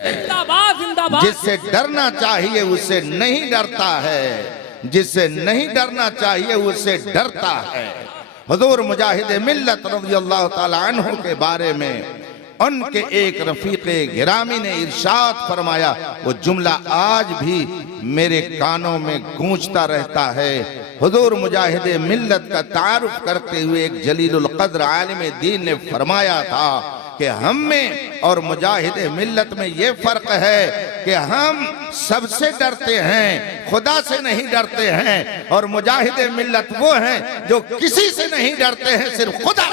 जिंदाबाद जिंदाबाद। जिससे डरना चाहिए उससे नहीं डरता है, जिससे नहीं डरना चाहिए उससे डरता है। हुजूर मुजाहिद मिल्लत रज़ियल्लाहु ताला अन्हु के बारे में उनके एक रफीक़े गिरामी ने इरशाद फरमाया, वो जुमला आज भी मेरे कानों में गूंजता रहता है। हुजूर मुजाहिद मिल्लत का तारुफ करते हुए एक जलीलुल क़द्र आलिम दीन ने फरमाया था कि हम में और मुजाहिद मिल्लत में ये फर्क है कि हम सबसे डरते हैं, खुदा से नहीं डरते हैं, और मुजाहिद मिल्लत वो हैं जो किसी से नहीं डरते हैं, सिर्फ खुदा।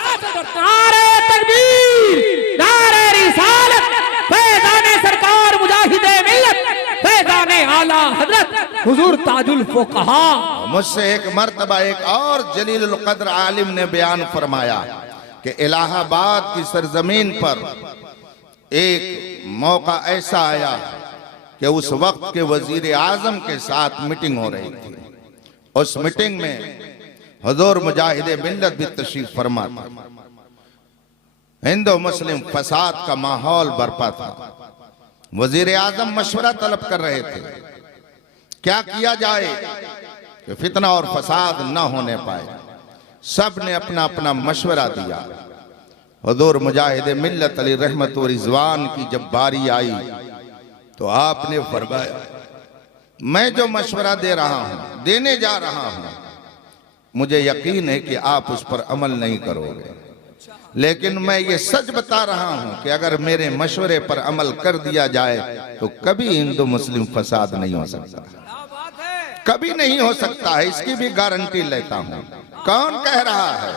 नारे तकबीर, नारे रिसालत, फैज़ाने सरकार मुजाहिद मिल्लत, फैज़ाने आला हजरत हुजूर ताजुल फुक़हा। मुझसे एक मर्तबा एक और जलीलुल क़द्र आलिम ने बयान फरमाया कि इलाहाबाद की सरजमीन पर एक मौका ऐसा आया कि उस वक्त के वजीर आजम के साथ मीटिंग हो रही थी। उस मीटिंग में हुजूर मुजाहिद मिल्लत भी तशरीफ फरमा था। हिंदू मुस्लिम फसाद का माहौल बरपा था। वजीर आजम मशवरा तलब कर रहे थे क्या किया जाए कि फितना और फसाद न होने पाए। सब ने अपना अपना मशवरा दिया। हुजूर मुजाहिद मिल्लत अली रहमत व रिजवान की जब बारी आई तो आपने फरमाया, मैं जो मशवरा दे रहा हूं, देने जा रहा हूं, मुझे यकीन है कि आप उस पर अमल नहीं करोगे, लेकिन मैं ये सच बता रहा हूं कि अगर मेरे मशवरे पर अमल कर दिया जाए तो कभी हिंदू मुस्लिम फसाद नहीं हो सकता, कभी नहीं हो सकता है, इसकी भी गारंटी लेता हूं। कौन कह रहा है?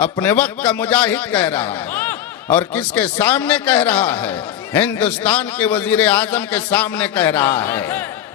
अपने वक्त का मुजाहिद कह रहा है। और किसके सामने कह रहा है? हिंदुस्तान के वजीर आजम के सामने कह रहा है।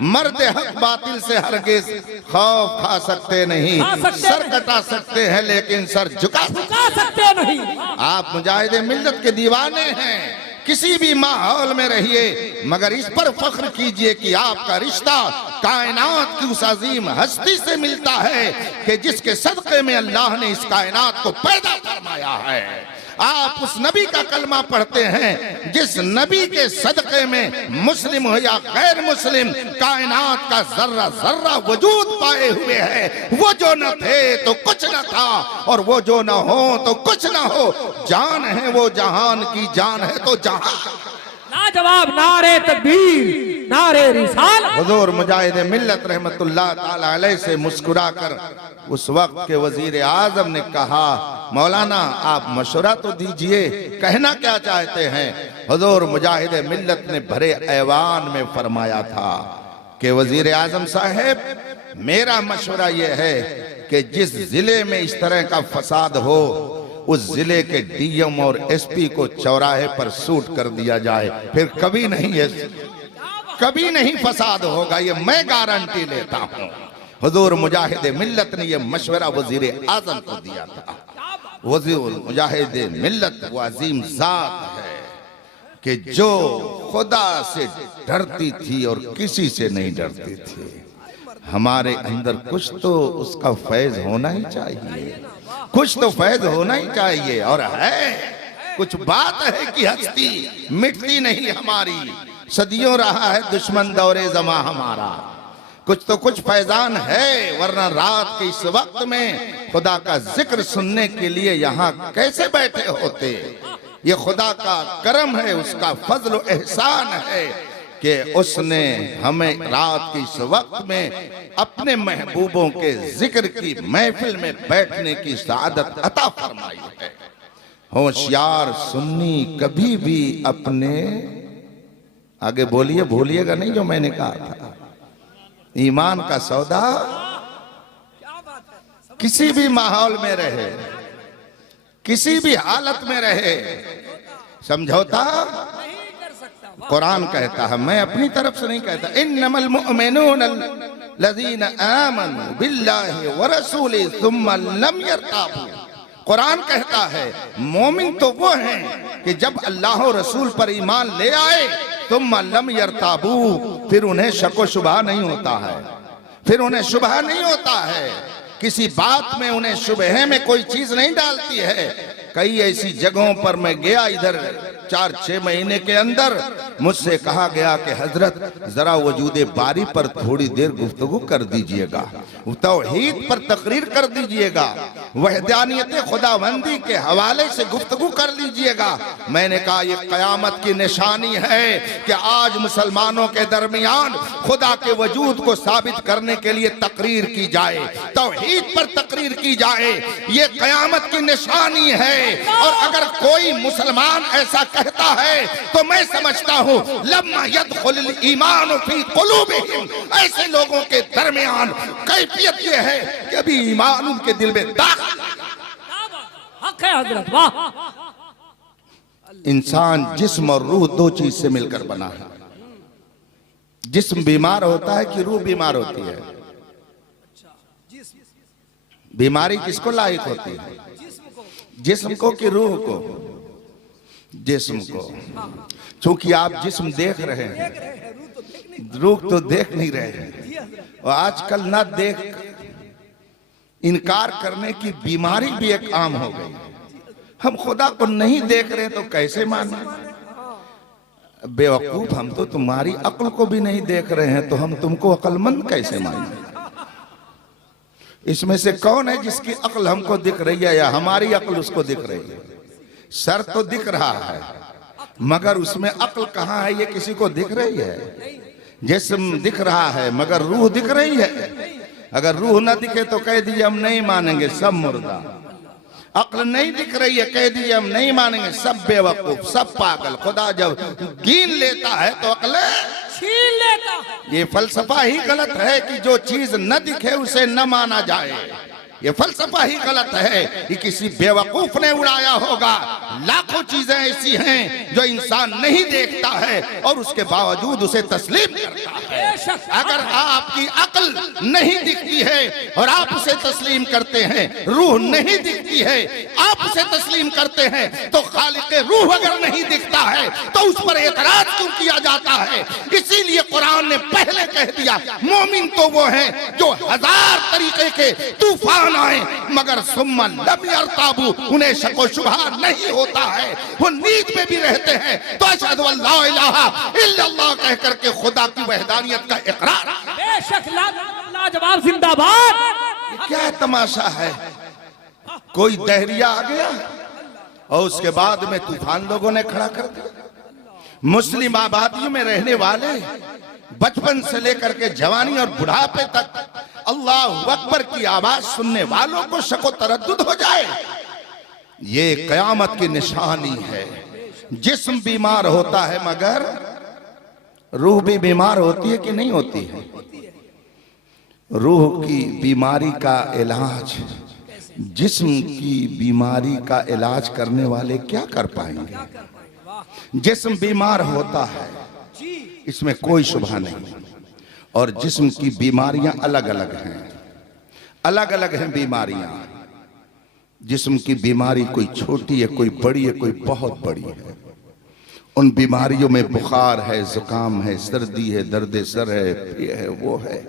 मर्द हक बातिल से हरगिज खौफ खा सकते नहीं, सर कटा सकते हैं लेकिन सर झुका सकते नहीं। आप मुजाहिद मिल्लत के दीवाने हैं। किसी भी माहौल में रहिए मगर इस पर फख्र कीजिए कि आपका रिश्ता कायनात की उस अजीम हस्ती से मिलता है कि जिसके सदक़े में अल्लाह ने इस कायनात को पैदा फरमाया है। आप उस नबी का कलमा पढ़ते हैं जिस नबी के सदक़े में मुस्लिम हो या गैर मुस्लिम कायनात का जर्रा जर्रा वजूद पाए हुए है। वो जो न थे तो कुछ न था और वो जो न हो तो कुछ न हो। जान है वो जहान की जान है तो जहां। लाजवाब नारे तकबीर, नारे रिसालत। हुजूर मुजाहिद मिल्लत रहमतुल्लाह ताला अलैह से मुस्कुराकर उस वक्त के वजीर आजम ने कहा, मौलाना आप मशवरा तो दीजिए, कहना क्या चाहते हैं? हुजूर मुजाहिद मिल्लत ने भरे ऐवान में फरमाया था कि वजीर आजम साहब, मेरा मशवरा यह है कि जिस जिले में इस तरह का फसाद हो उस जिले के डीएम और एसपी को चौराहे पर शूट कर दिया जाए, फिर कभी नहीं फसाद होगा, ये मैं गारंटी लेता हूँ। हुजूर मुजाहिद मिल्लत ने ये मशवरा वजीर आजम को दिया था। वजीर मुजाहिद मिल्लत वो अजीम जात है कि जो खुदा से डरती थी और किसी से नहीं डरती थी। हमारे अंदर कुछ तो उसका फैज होना ही चाहिए, कुछ तो फैज होना ही चाहिए। और है कुछ बात है कि हस्ती मिटती नहीं हमारी, सदियों रहा है दुश्मन दौरे जमा हमारा। कुछ तो कुछ फैजान है, वरना रात के इस वक्त में खुदा का जिक्र सुनने के लिए यहाँ कैसे बैठे होते। ये खुदा का करम है, उसका फजल एहसान है कि उसने हमें रात के इस वक्त में अपने महबूबों के जिक्र की महफिल में बैठने की सआदत अता फरमाई है। होशियार सुन्नी कभी भी अपने आगे बोलिए, भूलिएगा नहीं जो मैंने कहा था। ईमान का सौदा किसी भी माहौल में रहे, किसी भी हालत में रहे, समझौता कुरान कहता है, मैं अपनी तरफ से नहीं कहता। इन्नमल मुअमिनूना लज़ीना आमनू बिल्लाहि व रसूलिही सुम्मा लम यर्ताबू। कुरान कहता है मोमिन तो वो हैं कि जब अल्लाह और रसूल पर ईमान ले आए सुम्मा लम यर्ताबू, फिर उन्हें शक व शुबहा नहीं होता है, फिर उन्हें शुबहा नहीं होता है, किसी बात में उन्हें शुबहे में कोई चीज नहीं डालती है। कई ऐसी जगहों पर मैं गया, इधर 4-6 महीने के अंदर मुझसे कहा गया कि हजरत जरा वजूद बारी पर थोड़ी देर गुफ्तगू कर दीजिएगा, तौहीद पर तकरीर कर दीजिएगा, वहदानियत खुदाबंदी के हवाले से गुफ्तगू कर लीजिएगा। मैंने कहा ये कयामत की निशानी है कि आज मुसलमानों के दरमियान खुदा के वजूद को साबित करने के लिए तकरीर की जाए, तौहीद पर तकरीर की जाए, ये कयामत की निशानी है। और अगर कोई मुसलमान ऐसा कहता है तो मैं समझता हूं लम्मा यदखुल ईमान फी कुलूबिहिम, ऐसे लोगों के दरमियान कैफियत ये है कि अभी ईमान उनके दिल में दाखिल। हक है हजरत, वाह। इंसान जिस्म और रूह दो चीज से मिलकर बना है। जिस्म बीमार होता है कि रूह बीमार होती है? बीमारी किसको लायक होती है? जिस्म को कि रूह को? जिस्म को। क्योंकि आप जिस्म देख रहे हैं, रूह तो देख नहीं रहे हैं। और आजकल ना देख इनकार करने की बीमारी भी एक आम हो गई। हम खुदा को नहीं देख रहे तो कैसे माने? बेवकूफ, हम तो तुम्हारी अक्ल को भी नहीं देख रहे हैं तो हम तुमको अक्लमंद कैसे माने? इसमें से कौन है जिसकी अक्ल हमको दिख रही है या हमारी अक्ल उसको दिख रही है? सर तो दिख रहा है मगर उसमें अक्ल कहाँ है ये किसी को दिख रही है? जिस्म दिख रहा है मगर रूह दिख रही है? अगर रूह ना दिखे तो कह दीजिए हम नहीं मानेंगे, सब मुर्दा। अक्ल नहीं दिख रही है, कह दीजिए हम नहीं मानेंगे, सब बेवकूफ, सब पागल। खुदा जब गिन लेता है तो अक्ल छीन लेता है। ये फलसफा ही गलत है कि जो चीज न दिखे उसे न माना जाए। ये फलसफा ही गलत है कि किसी बेवकूफ ने उड़ाया होगा। लाखों चीजें ऐसी हैं जो इंसान नहीं देखता है और उसके बावजूद उसे तस्लीम करता है। अगर आपकी अक्ल नहीं दिखती है और आप उसे तस्लीम करते हैं, रूह नहीं दिखती है आप उसे तस्लीम करते हैं, तो खालिक रूह अगर नहीं दिखता है तो उस पर एतराज क्यों किया जाता है? इसीलिए कुरान ने पहले कह दिया मोमिन तो वो हैं जो 1000 तरीके के तूफान आए मगर सुम्मा लब यरताबू, उन्हें शको शुबहा नहीं होता है, वो नींद में भी रहते हैं तो अशहदु अल्ला इलाहा इल्लल्लाह कह करके खुदा की वहदानियत का इकरार। बेशक लाजवाब, जिंदाबाद। क्या तमाशा है? कोई दहरिया आ गया और उसके बाद में तूफान लोगों ने खड़ा कर दिया। मुस्लिम आबादियों में रहने वाले बचपन से लेकर के जवानी और बुढ़ापे तक अल्लाह अकबर की आवाज सुनने वालों को शको तरद्दुद हो जाए, ये कयामत की निशानी है। जिस्म बीमार होता है मगर रूह भी बीमार होती है कि नहीं होती है? रूह की बीमारी का इलाज जिस्म की बीमारी का इलाज करने वाले क्या कर पाएंगे? जिस्म बीमार होता है, इसमें कोई शुबहा नहीं, और जिस्म की बीमारियां अलग अलग हैं, अलग अलग हैं बीमारियां। जिस्म की बीमारी कोई छोटी है, कोई बड़ी है, कोई बहुत बड़ी है। उन बीमारियों में बुखार है, जुकाम है, सर्दी है, दर्द सर है, ये है, वो है,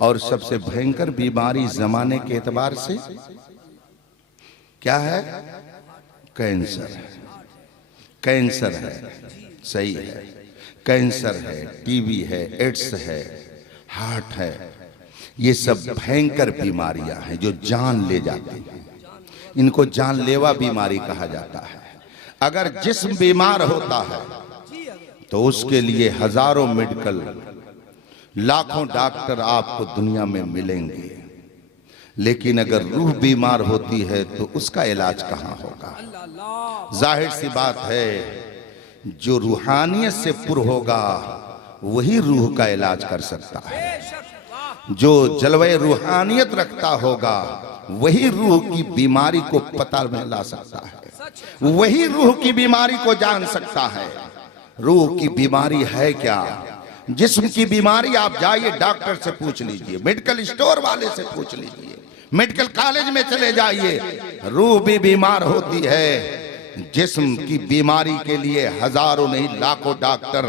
और सबसे भयंकर बीमारी जमाने के एतबार से क्या है? कैंसर है। कैंसर है, सही है, कैंसर है, टीबी है, एड्स है, हार्ट है, ये सब भयंकर बीमारियां हैं जो जान ले जाती हैं। इनको जानलेवा बीमारी कहा जाता है। अगर जिस्म बीमार होता है तो उसके लिए हजारों मेडिकल, लाखों डॉक्टर आपको दुनिया में मिलेंगे, लेकिन अगर रूह बीमार होती है तो उसका इलाज कहाँ होगा? जाहिर सी बात है, जो रूहानियत से पुर होगा वही रूह का इलाज कर सकता है। जो जलवे रूहानियत रखता होगा वही रूह की बीमारी को पता में ला सकता है, वही रूह की बीमारी को जान सकता है। रूह की बीमारी है क्या? जिस्म की बीमारी आप जाइए डॉक्टर से पूछ लीजिए, मेडिकल स्टोर वाले से पूछ लीजिए, मेडिकल कॉलेज में चले जाइए, रूह भी बीमार होती है। जिस्म की बीमारी के लिए हजारों नहीं लाखों डॉक्टर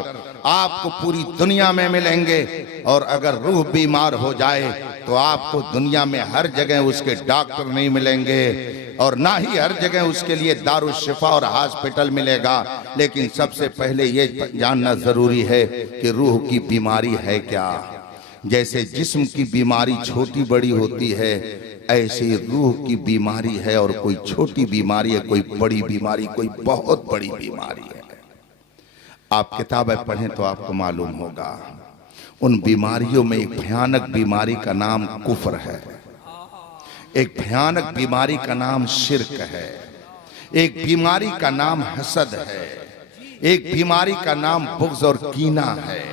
आपको पूरी दुनिया में मिलेंगे, और अगर रूह बीमार हो जाए तो आपको दुनिया में हर जगह उसके डॉक्टर नहीं मिलेंगे और ना ही हर जगह उसके लिए दारुशिफा और हॉस्पिटल मिलेगा। लेकिन सबसे पहले ये जानना जरूरी है कि रूह की बीमारी है क्या। जैसे जिस्म की बीमारी छोटी बड़ी होती है, ऐसे रूह की बीमारी है, और कोई छोटी बीमारी है, कोई बड़ी बीमारी, कोई बहुत बड़ी बीमारी है। आप किताबें पढ़ें तो आपको मालूम होगा। उन बीमारियों में एक भयानक बीमारी का नाम कुफ्र है, एक भयानक बीमारी का नाम शिर्क है, एक बीमारी का नाम हसद है, एक बीमारी का नाम बुग़्ज़ और कीना है,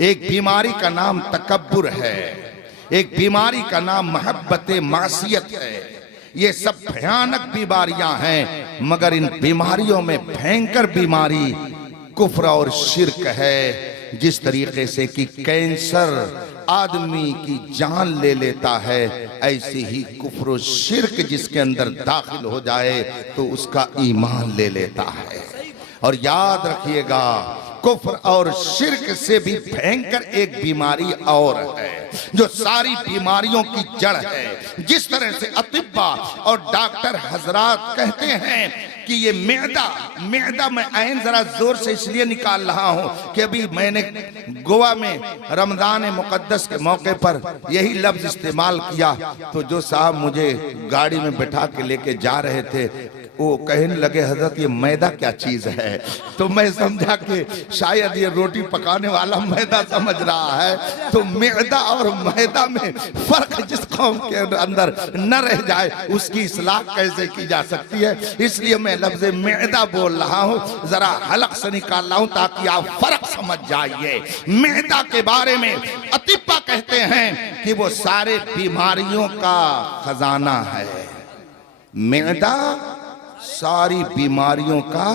एक बीमारी का नाम तकब्बुर है, एक बीमारी का नाम मोहब्बत मासियत है। ये सब भयानक बीमारियां हैं, मगर इन बीमारियों में भयंकर बीमारी कुफ्र और शिर्क है। जिस तरीके से कि कैंसर आदमी की जान ले लेता है, ऐसे ही कुफ्र और शिर्क जिसके अंदर दाखिल हो जाए तो उसका ईमान ले लेता है। और याद रखिएगा, कुफ्र और शिर्क से भी भयंकर एक बीमारी और है जो सारी बीमारियों की जड़ है। जिस तरह से अतिब्बा और डॉक्टर हजरात कहते हैं कि ये मैदा मैं ऐन जरा जोर से इसलिए निकाल रहा हूं कि अभी मैंने गोवा में रमजान मुकद्दस के मौके पर यही लफ्ज इस्तेमाल किया, तो जो साहब मुझे गाड़ी में बैठा के लेके जा रहे थे वो कहने लगे, हजरत ये मैदा क्या चीज है। तो मैं समझा कि शायद ये रोटी पकाने वाला मैदा समझ रहा है। तो मैदा और मैदा में फर्क जिस कौम के अंदर न रह जाए उसकी इस्लाह कैसे की जा सकती है। इसलिए मैं लफ्ज मैदा बोल रहा हूँ, जरा हलक से निकाल रहा हूँ ताकि आप फर्क समझ जाइए। मैदा के बारे में अतिब्बा कहते हैं कि वो सारे बीमारियों का खजाना है। मैदा सारी बीमारियों का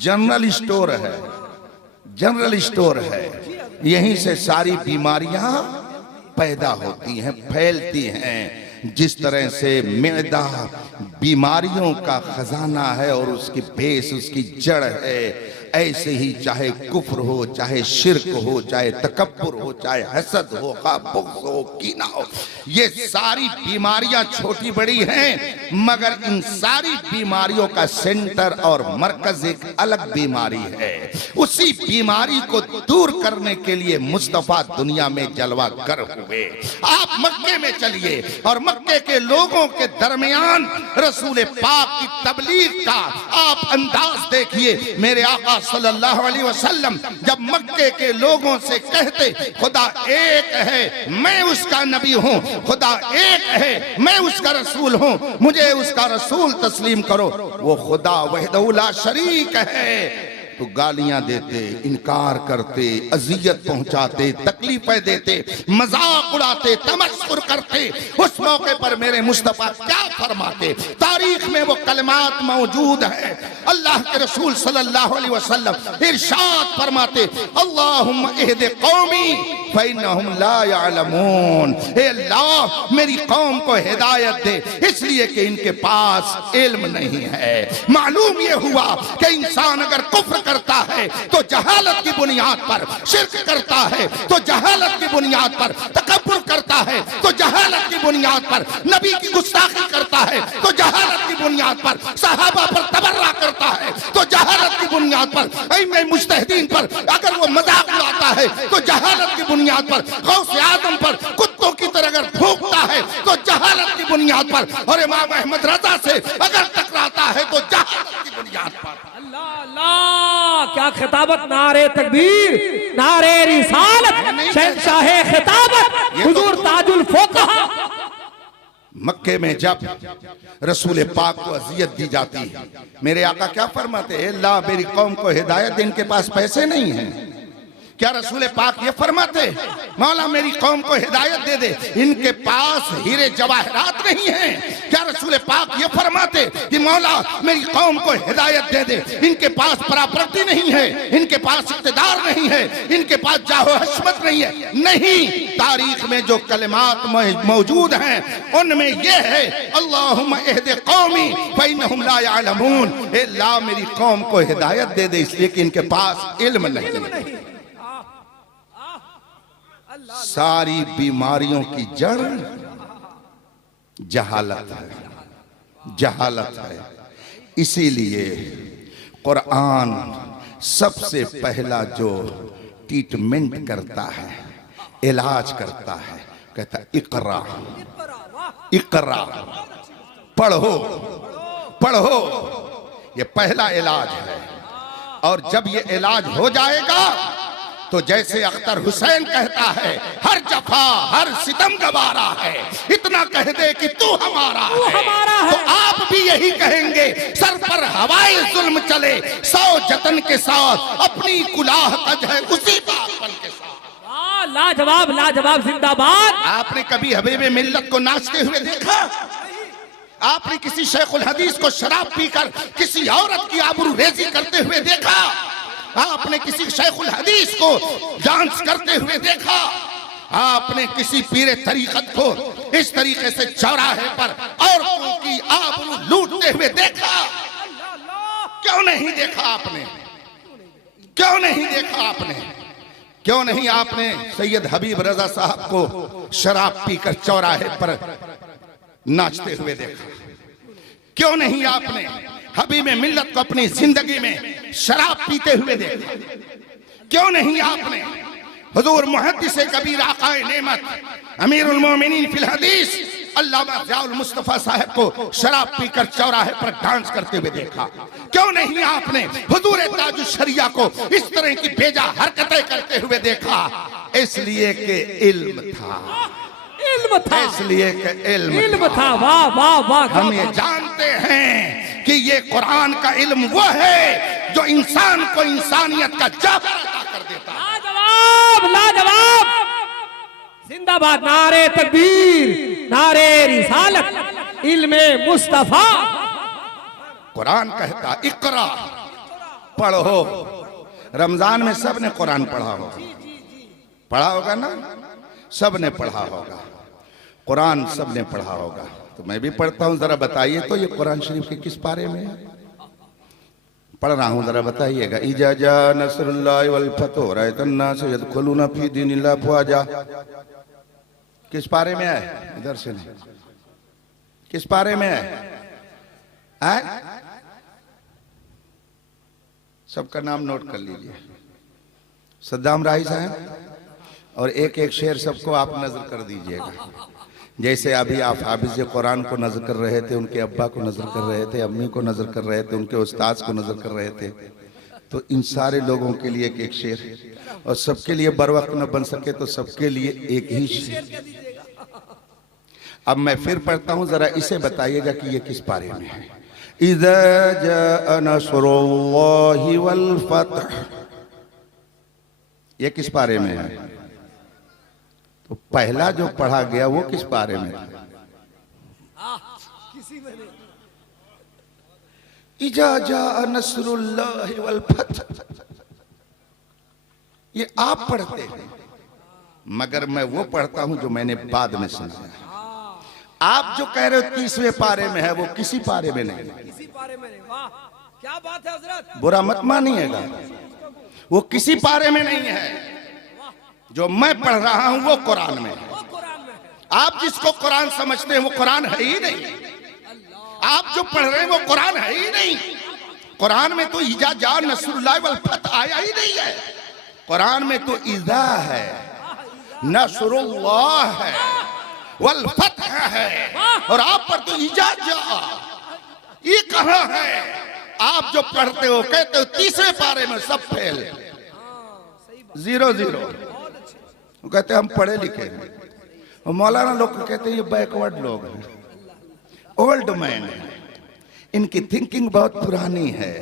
जनरल स्टोर है, जनरल स्टोर है। यहीं से सारी बीमारियां पैदा होती हैं, फैलती हैं। जिस तरह से मैदा बीमारियों का खजाना है और उसकी बेस, उसकी जड़ है, ऐसे ही चाहे कुफ्र हो, चाहे शिर्क हो, चाहे तकब्बुर हो, चाहे हसद हो, बुग़्ज़ हो, कीना हो, ये सारी बीमारियां छोटी बड़ी हैं, मगर इन सारी बीमारियों का सेंटर और मरकज एक अलग बीमारी है। उसी बीमारी को दूर करने के लिए मुस्तफा दुनिया में जलवा कर हुए। आप मक्के में चलिए और मक्के के लोगों के दरमियान रसूल पाक की तबलीग का आप अंदाज देखिए। मेरे आका सल्लल्लाहु अलैहि वसल्लम जब मक्के के लोगों से कहते खुदा एक है, मैं उसका नबी हूँ, खुदा एक है, मैं उसका रसूल हूँ, मुझे उसका रसूल तस्लीम करो, वो खुदा वहदहू ला शरीक है, तो गालियां देते, इनकार करते, अजियत पहुंचाते, तकलीफें देते, मजाक उड़ाते, तमस्कुर करते। उस मौके पर मेरे मुस्तफा क्या फरमाते? तारीख में वो कलमात मौजूद है। अल्लाह के रसूल सल्लल्लाहु अलैहि वसल्लम इरशाद फरमाते, अल्लाहुम्मा इहदि कौमी फइन्नहुम ला यअलमून। हे अल्लाह मेरी कौम को हिदायत दे, इसलिए कि इनके पास इल्म नहीं है। मालूम ये हुआ कि इंसान अगर कुफ्र करता है तो जहालत की बुनियाद पर, शिर्क करता है तो जहालत की बुनियाद पर, तकब्बुर करता है तो जहालत की बुनियाद पर, नबी की गुस्ताखी करता है तो जहालत की बुनियाद पर, सहाबा पर तबर्रा करता है तो जहालत की बुनियाद पर, ऐमे मुज्तहिदीन पर अगर वो मजाक उड़ाता है तो जहालत की बुनियाद पर, गौसे आजम पर कुत्तों की तरह अगर भूखता है तो जहालत की बुनियाद पर, और इमाम अहमद रजा से अगर टकराता है तो जहालत की बुनियाद पर। अल्लाह क्या खिताबत, नारे तकबीर, नारे रिसालत, शहंशाहे खिताबत, हुजूर ताजुल फुक़हा। मक्के में जब रसूल पाक को अजियत दी जाती है, मेरे आका क्या फरमाते हैं? अल्लाह मेरी कौम को हिदायत दे, इनके पास पैसे नहीं हैं। क्या रसूल पाक ये फरमाते? मौला मेरी कौम को हिदायत दे दे, इनके पास हीरे जवाहरात नहीं हैं। क्या रसूल पाक ये फरमाते कि मौला मेरी कौम को हिदायत दे दे, इनके पास प्रॉपर्टी नहीं है, इनके पास इक़्तिदार नहीं है, इनके पास जाहो हशमत नहीं है? नहीं, तारीख में जो कलिमात मौजूद हैं उनमें यह है, अल्लाहुम्मा इहदि कौमी फइन्नहुम ला यअलमून। हे अल्लाह मेरी कौम को हिदायत दे दे, इसलिए कि इनके पास इल्म नहीं है। सारी बीमारियों की जड़ जहालत है, जहालत है। इसीलिए कुरान सबसे पहला जो ट्रीटमेंट करता है, इलाज करता है, कहता है इकरा, इकरा, पढ़ो, पढ़ो। ये पहला इलाज है। और जब ये इलाज हो जाएगा तो जैसे अख्तर हुसैन कहता है, हर जफा हर सितम गवारा है, इतना कह दे कि तू हमारा है। तो आप भी यही कहेंगे, सर पर हवाए जुल्म चले, 100 जतन के साथ अपनी कुलाह तज है उसी बापन के साथ। लाजवाब, लाजवाब, जिंदाबाद। आपने कभी हबीबे मिल्लत को नाचते हुए देखा? आपने किसी शेखुल हदीस को शराब पीकर किसी औरत की आबरूरेजी करते हुए देखा? आपने किसी शेखुल हदीस को डांस करते हुए देखा? आपने किसी पीरे तरीकत को इस तरीके से चौराहे पर औरतों की आबरू लूटते हुए देखा? क्यों नहीं देखा आपने? क्यों नहीं देखा आपने? क्यों नहीं आपने सैयद हबीब रजा साहब को शराब पीकर चौराहे पर नाचते हुए देखा? क्यों नहीं आपने हबीब मिल्लत को अपनी जिंदगी में शराब पीते हुए देखा? क्यों नहीं आपने हुजूर मुहद्दिस कबीर आकाए नेमत अमीरुल मोमिनीन फिल हदीस अल्लामा ज़ियाउल मुस्तफा साहब को शराब पीकर चौराहे पर डांस करते हुए देखा? क्यों नहीं आपने हुजूर ताजुश शरिया को इस तरह की बेजा हरकतें करते हुए देखा? इसलिए कि इल्म था, इल्म था, इसलिए कि इल्म था। वाह वाह वाह। हम ये जानते हैं कि ये कुरान का इल्म वो है जो इंसान को इंसानियत का जाफर अता कर देता है। लाजवाब, लाजवाब, जिंदाबाद। नारे तकबीर, नारे रिसालत, इल्मे मुस्तफा। कुरान कहता इकरा, पढ़ो। रमजान में सब ने कुरान पढ़ा होगा, पढ़ा होगा ना? सब ने पढ़ा होगा कुरान, सब ने पढ़ा होगा। तो मैं भी पढ़ता हूँ, जरा बताइए तो ये कुरान शरीफ के किस पारे में है? पढ़ रहा हूँ, जरा बताइएगा। इजा जा नसरुल्लाहि वल फतह रअयतन नास यदखुलूना फी दीनिल्लाहि अफवाजा। किस पारे में है? इधर से नहीं, किस पारे में है? सबका नाम नोट कर लीजिए। सद्दाम राही साहब, और एक एक शेर सबको आप नजर कर दीजिएगा। जैसे अभी आप हाफिज कुरान को नजर कर रहे थे, उनके अब्बा को नजर कर रहे थे, अम्मी को नजर कर रहे थे, उनके उस्ताद को नजर कर रहे थे, तो इन सारे लोगों के लिए एक एक शेर, और सबके लिए बर वक्त न बन सके तो सबके लिए एक ही शेर। अब मैं फिर पढ़ता हूं, जरा इसे बताइएगा कि ये किस पारे में है। इज़ा जाअ नस्रुल्लाहि वल फतह, ये किस पारे में है? तो पहला जो पढ़ा गया वो किस पारे में था? इज़ा जाअ नस्रुल्लाहि वल फतह, ये आप पढ़ते हैं, मगर मैं वो पढ़ता हूं जो मैंने बाद में सुना। आप जो कह रहे हो 30वें पारे में है, वो किसी पारे में नहीं, किसी पारे में नहीं। वाह, क्या बात है हजरत। बुरा मत मानिएगा, वो किसी पारे में नहीं है। जो मैं पढ़ रहा हूं वो कुरान में है। आप जिसको कुरान समझते हैं वो कुरान है ही नहीं। आप जो पढ़ रहे हैं वो कुरान है ही नहीं। कुरान में तो इजा जा नसरुल्लाहि वल फतह आया ही नहीं है। कुरान में तो इजा है, नसरुल्लाह है, वल फतह है, और आप पर तो इजा जा, ये कहां है? आप जो पढ़ते हो कहते हो 30वें पारे में सब फेल, 0-0। वो कहते हम पढ़े लिखे हैं। और मौलाना लोग कहते हैं ये बैकवर्ड लोग हैं, ओल्ड मैन है, इनकी थिंकिंग बहुत पुरानी है।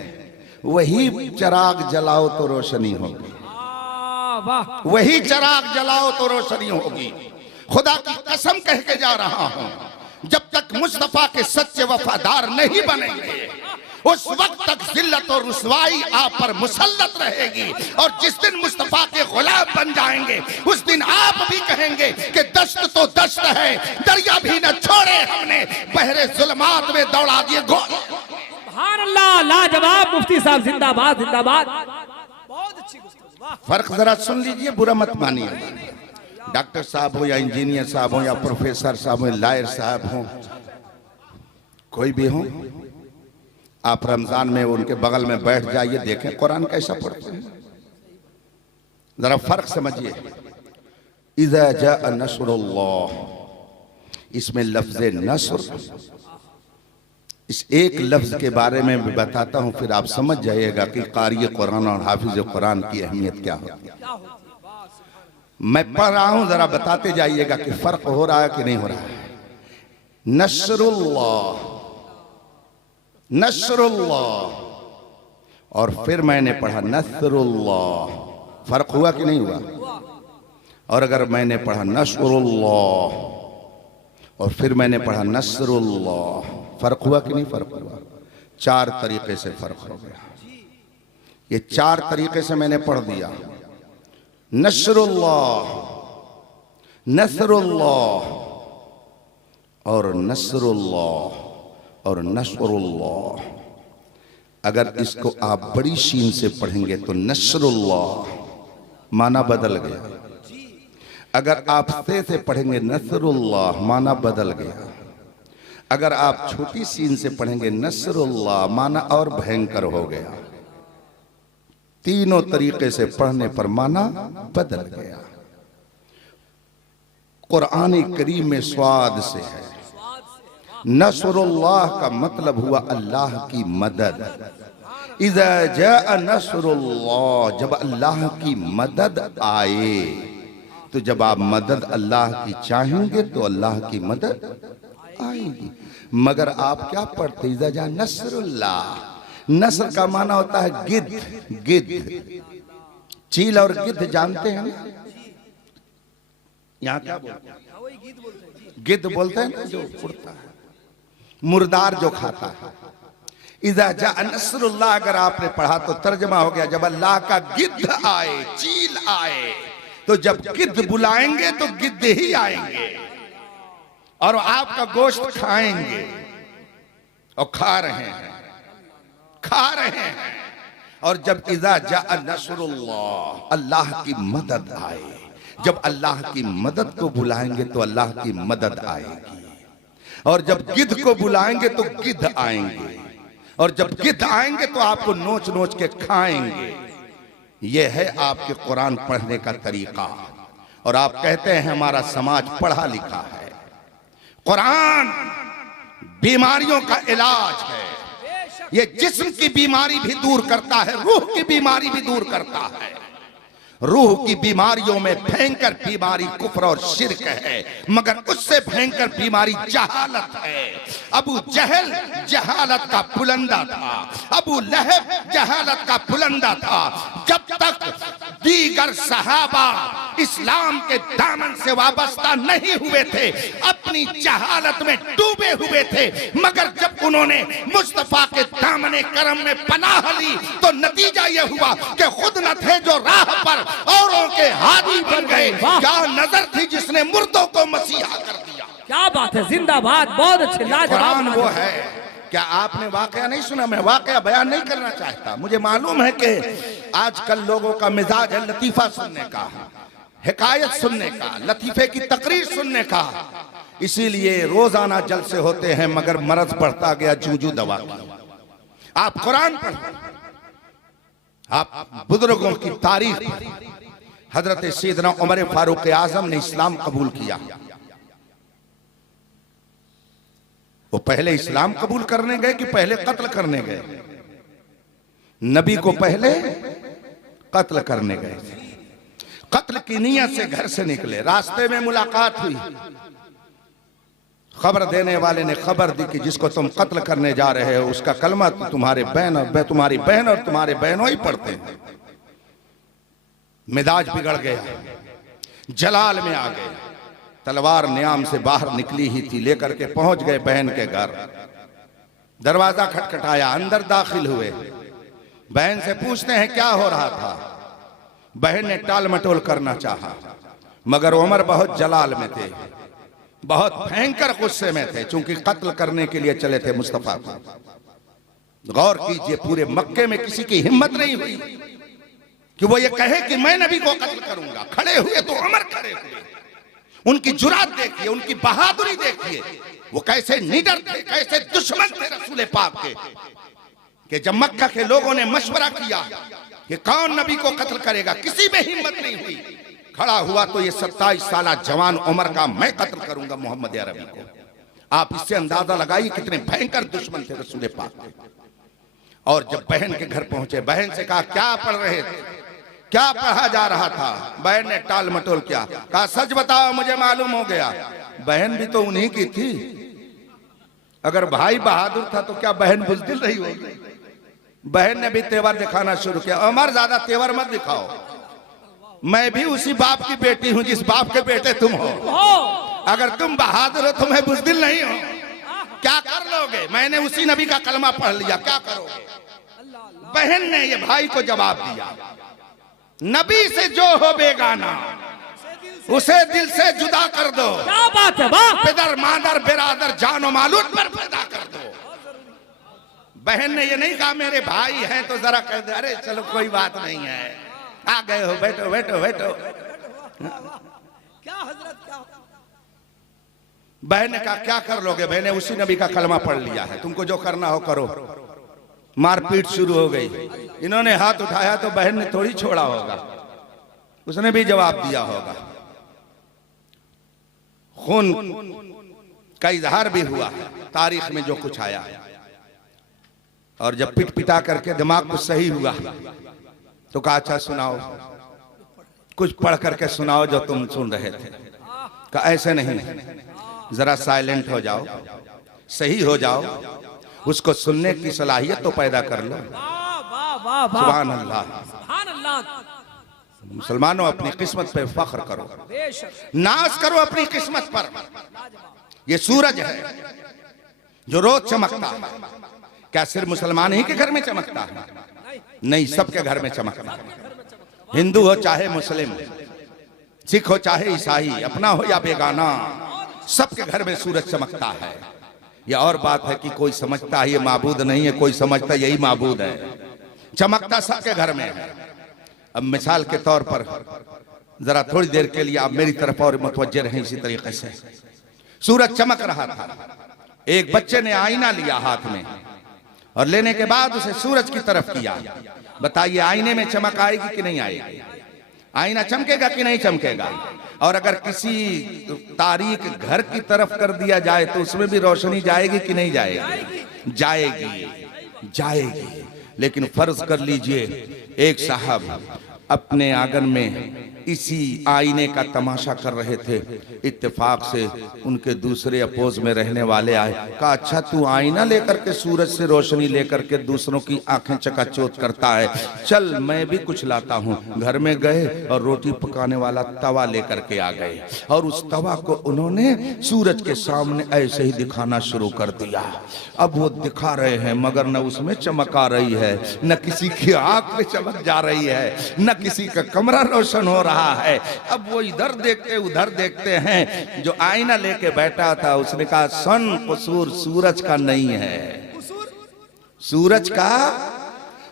वही चिराग जलाओ तो रोशनी होगी, वही चिराग जलाओ तो रोशनी होगी। खुदा की कसम कह के जा रहा हूं, जब तक मुस्तफा के सच्चे वफादार नहीं बनेंगे उस वक्त तक जिल्लत और रुसवाई आप पर मुसल्लत रहेगी। और जिस दिन मुस्तफा के गुलाम बन जाएंगे उस दिन आप भी कहेंगे कि दश्त तो दश्त है, दरिया भी न छोड़े हमने, बहरे जुल्मात में दौड़ा दिए गोल। सुभान अल्लाह, लाजवाब। मुफ्ती साहब जिंदाबाद, जिंदाबाद। बहुत अच्छी गुफ्तगू। फर्क जरा सुन लीजिए, बुरा मत मानिए। डॉक्टर साहब हो या इंजीनियर साहब हो या प्रोफेसर साहब हो, लॉयर साहब हो, कोई भी हो, आप रमजान में उनके बगल में बैठ जाइए, देखें कुरान कैसा पढ़ते हैं, जरा फर्क समझिए। इज़ा जाअ नस्रुल्लाह, इसमें लफ्ज़ नस्र, इस एक लफ्ज के बारे में भी बताता हूं, फिर आप समझ जाइएगा कि कारी कुरान और हाफिज कुरान की अहमियत क्या होती है। मैं पढ़ रहा हूं, जरा बताते जाइएगा कि फर्क हो रहा है कि नहीं हो रहा है। नस्रुल्लाह, नस्रुल्लाह, और फिर मैंने पढ़ा नस्रुल्लाह, फर्क हुआ कि नहीं हुआ? और अगर मैंने पढ़ा नस्रुल्लाह और फिर मैंने पढ़ा नस्रुल्लाह, फर्क हुआ कि नहीं? फर्क हुआ। चार तरीके से फर्क हो गया। ये चार तरीके से मैंने पढ़ दिया, नस्रुल्लाह, नस्रुल्लाह और नस्रुल्लाह और नस्रुल्लाह। अगर इसको आप बड़ी शीन से पढ़ेंगे तो नस्रुल्लाह माना बदल गया। अगर आप से पढ़ेंगे नस्रुल्लाह माना बदल गया। अगर आप छोटी सीन से पढ़ेंगे नस्रुल्लाह माना और भयंकर हो गया। तीनों तरीके से पढ़ने पर माना बदल गया। कुरान करीम में स्वाद से है। नस्रुल्लाह का मतलब हुआ अल्लाह की मदद। इज़ा जाअ नस्रुल्लाह, जब अल्लाह की मदद आए, तो जब आप मदद अल्लाह की चाहेंगे तो अल्लाह की मदद आएगी। मगर आप क्या पढ़ते? इज़ा जाअ नस्रुल्लाह, नस्र का माना होता है गिद्ध। गिद्ध, चील और गिद्ध जानते हैं ना? यहाँ क्या बोलते हैं? गिद्ध बोलते हैं ना, जो उड़ता है, मुर्दार जो खाता है। इज़ा जाअ नस्रुल्लाह अगर आपने पढ़ा तो तर्जमा हो गया, जब अल्लाह का गिद्ध आए, चील आए, तो जब गिद्ध बुलाएंगे तो गिद्ध ही आएंगे और आपका गोश्त खाएंगे। और खा रहे हैं, खा रहे हैं। और जब इज़ा जाअ नस्रुल्लाह, अल्लाह की मदद आए, जब अल्लाह की मदद को बुलाएंगे तो अल्लाह की मदद आएगी। और जब गिद्ध को बुलाएंगे तो गिद्ध आएंगे। और जब गिद्ध आएंगे तो आपको नोच नोच के खाएंगे। यह है आपके कुरान पढ़ने का तरीका। और आप कहते हैं हमारा समाज पढ़ा लिखा है। कुरान बीमारियों का इलाज है। ये जिस्म की बीमारी भी दूर करता है, रूह की बीमारी भी दूर करता है। रूह की बीमारियों में भयंकर बीमारी कुफ्र और शिर्क है, मगर उससे भयंकर बीमारी जहालत है। अबू जहल जहालत का पुलंदा था, अबू लहब जहालत का पुलंदा था। जब तक दीगर सहाबा इस्लाम के दामन से वाबस्ता नहीं हुए थे, अपनी जहालत में डूबे हुए थे। मगर जब उन्होंने मुस्तफा के दामन करम में पनाह ली तो नतीजा यह हुआ कि खुद न थे जो राह पर, औरों के हादी बन गए। क्या नजर थी जिसने मुर्दों को मसीहा कर दिया। क्या बात है, जिंदाबाद, बहुत अच्छे, लाजवाब। वो है। क्या आपने वाकया नहीं सुना? मैं वाकया बयान नहीं करना चाहता। मुझे मालूम है कि आजकल लोगों का मिजाज है लतीफा सुनने का, हिकायत सुनने का, लतीफे की तकरीर सुनने का। इसीलिए रोजाना जलसे होते हैं, मगर मर्ज बढ़ता गया जूजू दवा की। आप कुरान पढ़ें, आप बुजुर्गों की तारीख। हजरत सैयदना उमर फारूक आजम ने इस्लाम कबूल किया। वो पहले इस्लाम कबूल करने गए कि पहले कत्ल करने गए? नबी को पहले कत्ल करने गए थे। कत्ल की नीयत से घर से निकले, रास्ते में मुलाकात हुई। खबर देने वाले ने खबर दी कि जिसको तुम कत्ल करने जा रहे हो उसका कलमा तो तुम्हारी बहन और तुम्हारे बहनों ही पढ़ते हैं। मिजाज बिगड़ गया, जलाल में आ गए। तलवार न्याम से बाहर निकली ही थी, लेकर के पहुंच गए बहन के घर। दरवाजा खटखटाया, अंदर दाखिल हुए। बहन से पूछते हैं क्या हो रहा था। बहन ने टाल मटोल करना चाहा, मगर उमर बहुत जलाल में थे, बहुत भयंकर गुस्से में थे, चूंकि कत्ल करने के लिए चले थे मुस्तफा को। गौर कीजिए, पूरे मक्के में किसी की हिम्मत नहीं हुई कि वो ये कहे कि मैं नबी को कत्ल करूंगा। खड़े हुए तो उमर खड़े हुए। उनकी जुरात देखिए, उनकी बहादुरी देखिए, वो कैसे निडर थे, कैसे दुश्मन थे रसूल पाक के। कि जब मक्का के लोगों ने मशवरा किया कि कौन नबी को कत्ल करेगा, किसी में हिम्मत नहीं हुई। खड़ा हुआ तो ये 27 साल जवान उम्र का मैं कत्ल करूंगा मोहम्मद अरबी को। आप इससे अंदाजा लगाइए कितने भयंकर दुश्मन थे रसूल पाक के। और जब बहन के घर पहुंचे, बहन से कहा क्या पढ़ रहे थे, क्या पढ़ा जा रहा था। बहन ने टाल मटोल किया, कहा सच बताओ मुझे मालूम हो गया। बहन भी तो उन्हीं की थी। अगर भाई बहादुर था तो क्या बहन बुज़दिल रही होगी। बहन ने भी तेवर दिखाना शुरू किया। उमर ज्यादा तेवर मत दिखाओ, मैं भी उसी बाप की बेटी हूं जिस बाप के बेटे तुम हो। अगर तुम बहादुर हो तो मैं बुज़दिल नहीं हूं। क्या कर लोगे, मैंने उसी नबी का कलमा पढ़ लिया, क्या करोगे। बहन ने ये भाई को जवाब दिया, नबी से जो हो बेगाना उसे दिल से जुदा कर दो। क्या बात है बाप। पिदर मादर बिरादर जानो मालूम पर पैदा कर दो। बहन ने ये नहीं कहा मेरे भाई हैं तो जरा कह दे, अरे चलो कोई बात नहीं है, आ गए हो, बैठो बैठो बैठो। क्या हजरत क्या। बहन ने कहा क्या कर लोगे। बहन ने उसी नबी का कलमा पढ़ लिया है, तुमको जो करना हो करो। मारपीट शुरू हो गई। इन्होंने हाथ उठाया तो बहन ने थोड़ी छोड़ा होगा, उसने भी जवाब दिया होगा। खून का इजहार भी हुआ तारीख में जो कुछ आया। और जब पिट पिटा करके दिमाग कुछ सही हुआ तो कहा अच्छा सुनाओ, कुछ पढ़ करके सुनाओ जो तुम सुन रहे थे। कहा ऐसे नहीं, जरा साइलेंट हो जाओ, सही हो जाओ, उसको सुनने की सलाहियत तो पैदा कर लो। सुभान अल्लाह। मुसलमानों अपनी किस्मत पे फख्र करो, नाज करो अपनी किस्मत पर। ये सूरज है जो रोज चमकता है। क्या सिर्फ मुसलमान ही के घर में चमकता है? नहीं, सबके घर में चमकता है। हिंदू हो चाहे मुस्लिम, सिख हो चाहे ईसाई, अपना हो या बेगाना, सबके घर में सूरज चमकता है। यह और बात है कि कोई समझता है ये माबूद नहीं है, कोई समझता यही माबूद है। चमकता सबके घर में है। अब मिसाल के तौर पर जरा थोड़ी देर के लिए आप मेरी तरफ और मुतवज्जे रहें। इसी तरीके से सूरज चमक रहा था। एक बच्चे ने आईना लिया हाथ में और लेने के बाद उसे सूरज की तरफ किया। बताइए आईने में चमक आएगी कि नहीं आएगी? आईना चमकेगा कि नहीं चमकेगा? और अगर किसी तारीख घर की तरफ कर दिया जाए तो उसमें भी रोशनी जाएगी कि नहीं जाएगी? जाएगी, जाएगी। लेकिन फर्ज कर लीजिए एक साहब अपने आंगन में इसी आईने का तमाशा कर रहे थे। इत्तेफाक से उनके दूसरे अपोज में रहने वाले आए। कहा अच्छा तू आईना लेकर के सूरज से रोशनी लेकर के दूसरों की आंखें चकाचौंध करता है, चल मैं भी कुछ लाता हूँ। घर में गए और रोटी पकाने वाला तवा लेकर के आ गए और उस तवा को उन्होंने सूरज के सामने ऐसे ही दिखाना शुरू कर दिया। अब वो दिखा रहे हैं मगर न उसमें चमक आ रही है, न किसी की आंख में चमक जा रही है, न किसी का कमरा रोशन हो रहा है। अब वो इधर देखते उधर देखते हैं। जो आईना लेके बैठा था उसने कहा सन कसूर सूरज का नहीं है। सूरज का,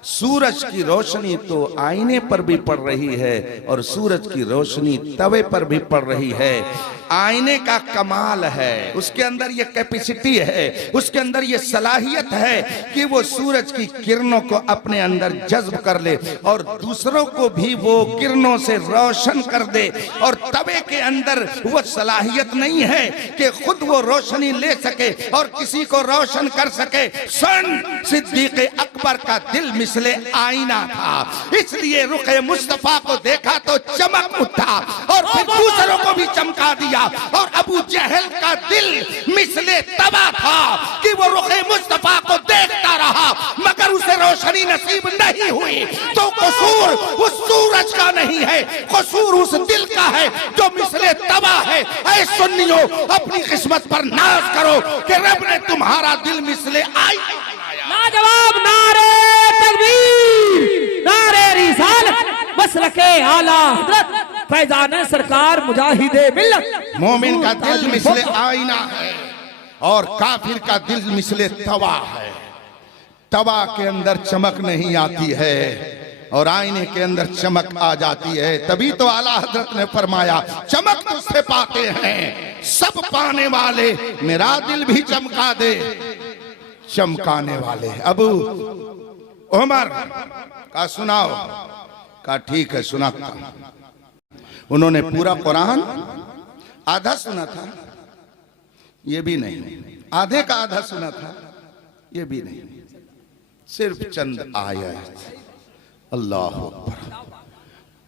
सूरज की रोशनी तो आईने पर भी पड़ रही है और सूरज की रोशनी तवे पर भी पड़ रही है। आईने का कमाल है, उसके अंदर ये कैपेसिटी है, उसके अंदर ये सलाहियत है कि वो सूरज की किरणों को अपने अंदर जज्ब कर ले और दूसरों को भी वो किरणों से रोशन कर दे। और तवे के अंदर वो सलाहियत नहीं है कि खुद वो रोशनी ले सके और किसी को रोशन कर सके। सन सिद्दीक अकबर का दिल मिसले आईना था, इसलिए रुखे मुस्तफा को देखा तो चमक उठा और फिर दूसरों को भी चमका दिया। और अबू जहल का दिल मिसले तवा था कि वो रुखे मुस्तफा को देखता रहा मगर उसे रोशनी नसीब नहीं हुई। तो कसूर उस सूरज का नहीं है, कसूर उस दिल का है जो मिसले तवा है। ऐ सुन्नियों अपनी किस्मत पर नाज करो कि रब ने तुम्हारा दिल मिसले आईना बनाया। लाजवाब नारे तकबीर, नारे रिसालत, मसलके आला हज़रत फैजान सरकार मुजाहिदे मिल्लत। मोमिन का दिल मिसले आईना है और काफिर का दिल मिसले तवा है। तवा के अंदर चमक नहीं आती है, और आईने के अंदर चमक आ जाती है। तभी तो आला हजरत ने फरमाया चमक तुझसे पाते हैं सब पाने वाले, मेरा दिल भी चमका दे चमकाने वाले। अबू उमर का सुनाओ, का ठीक है सुनाता। उन्होंने पूरा कुरान आधा सुना था, ये भी नहीं, आधे का आधा सुना था, ये भी नहीं, सिर्फ चंद आयत। अल्लाह अकबर।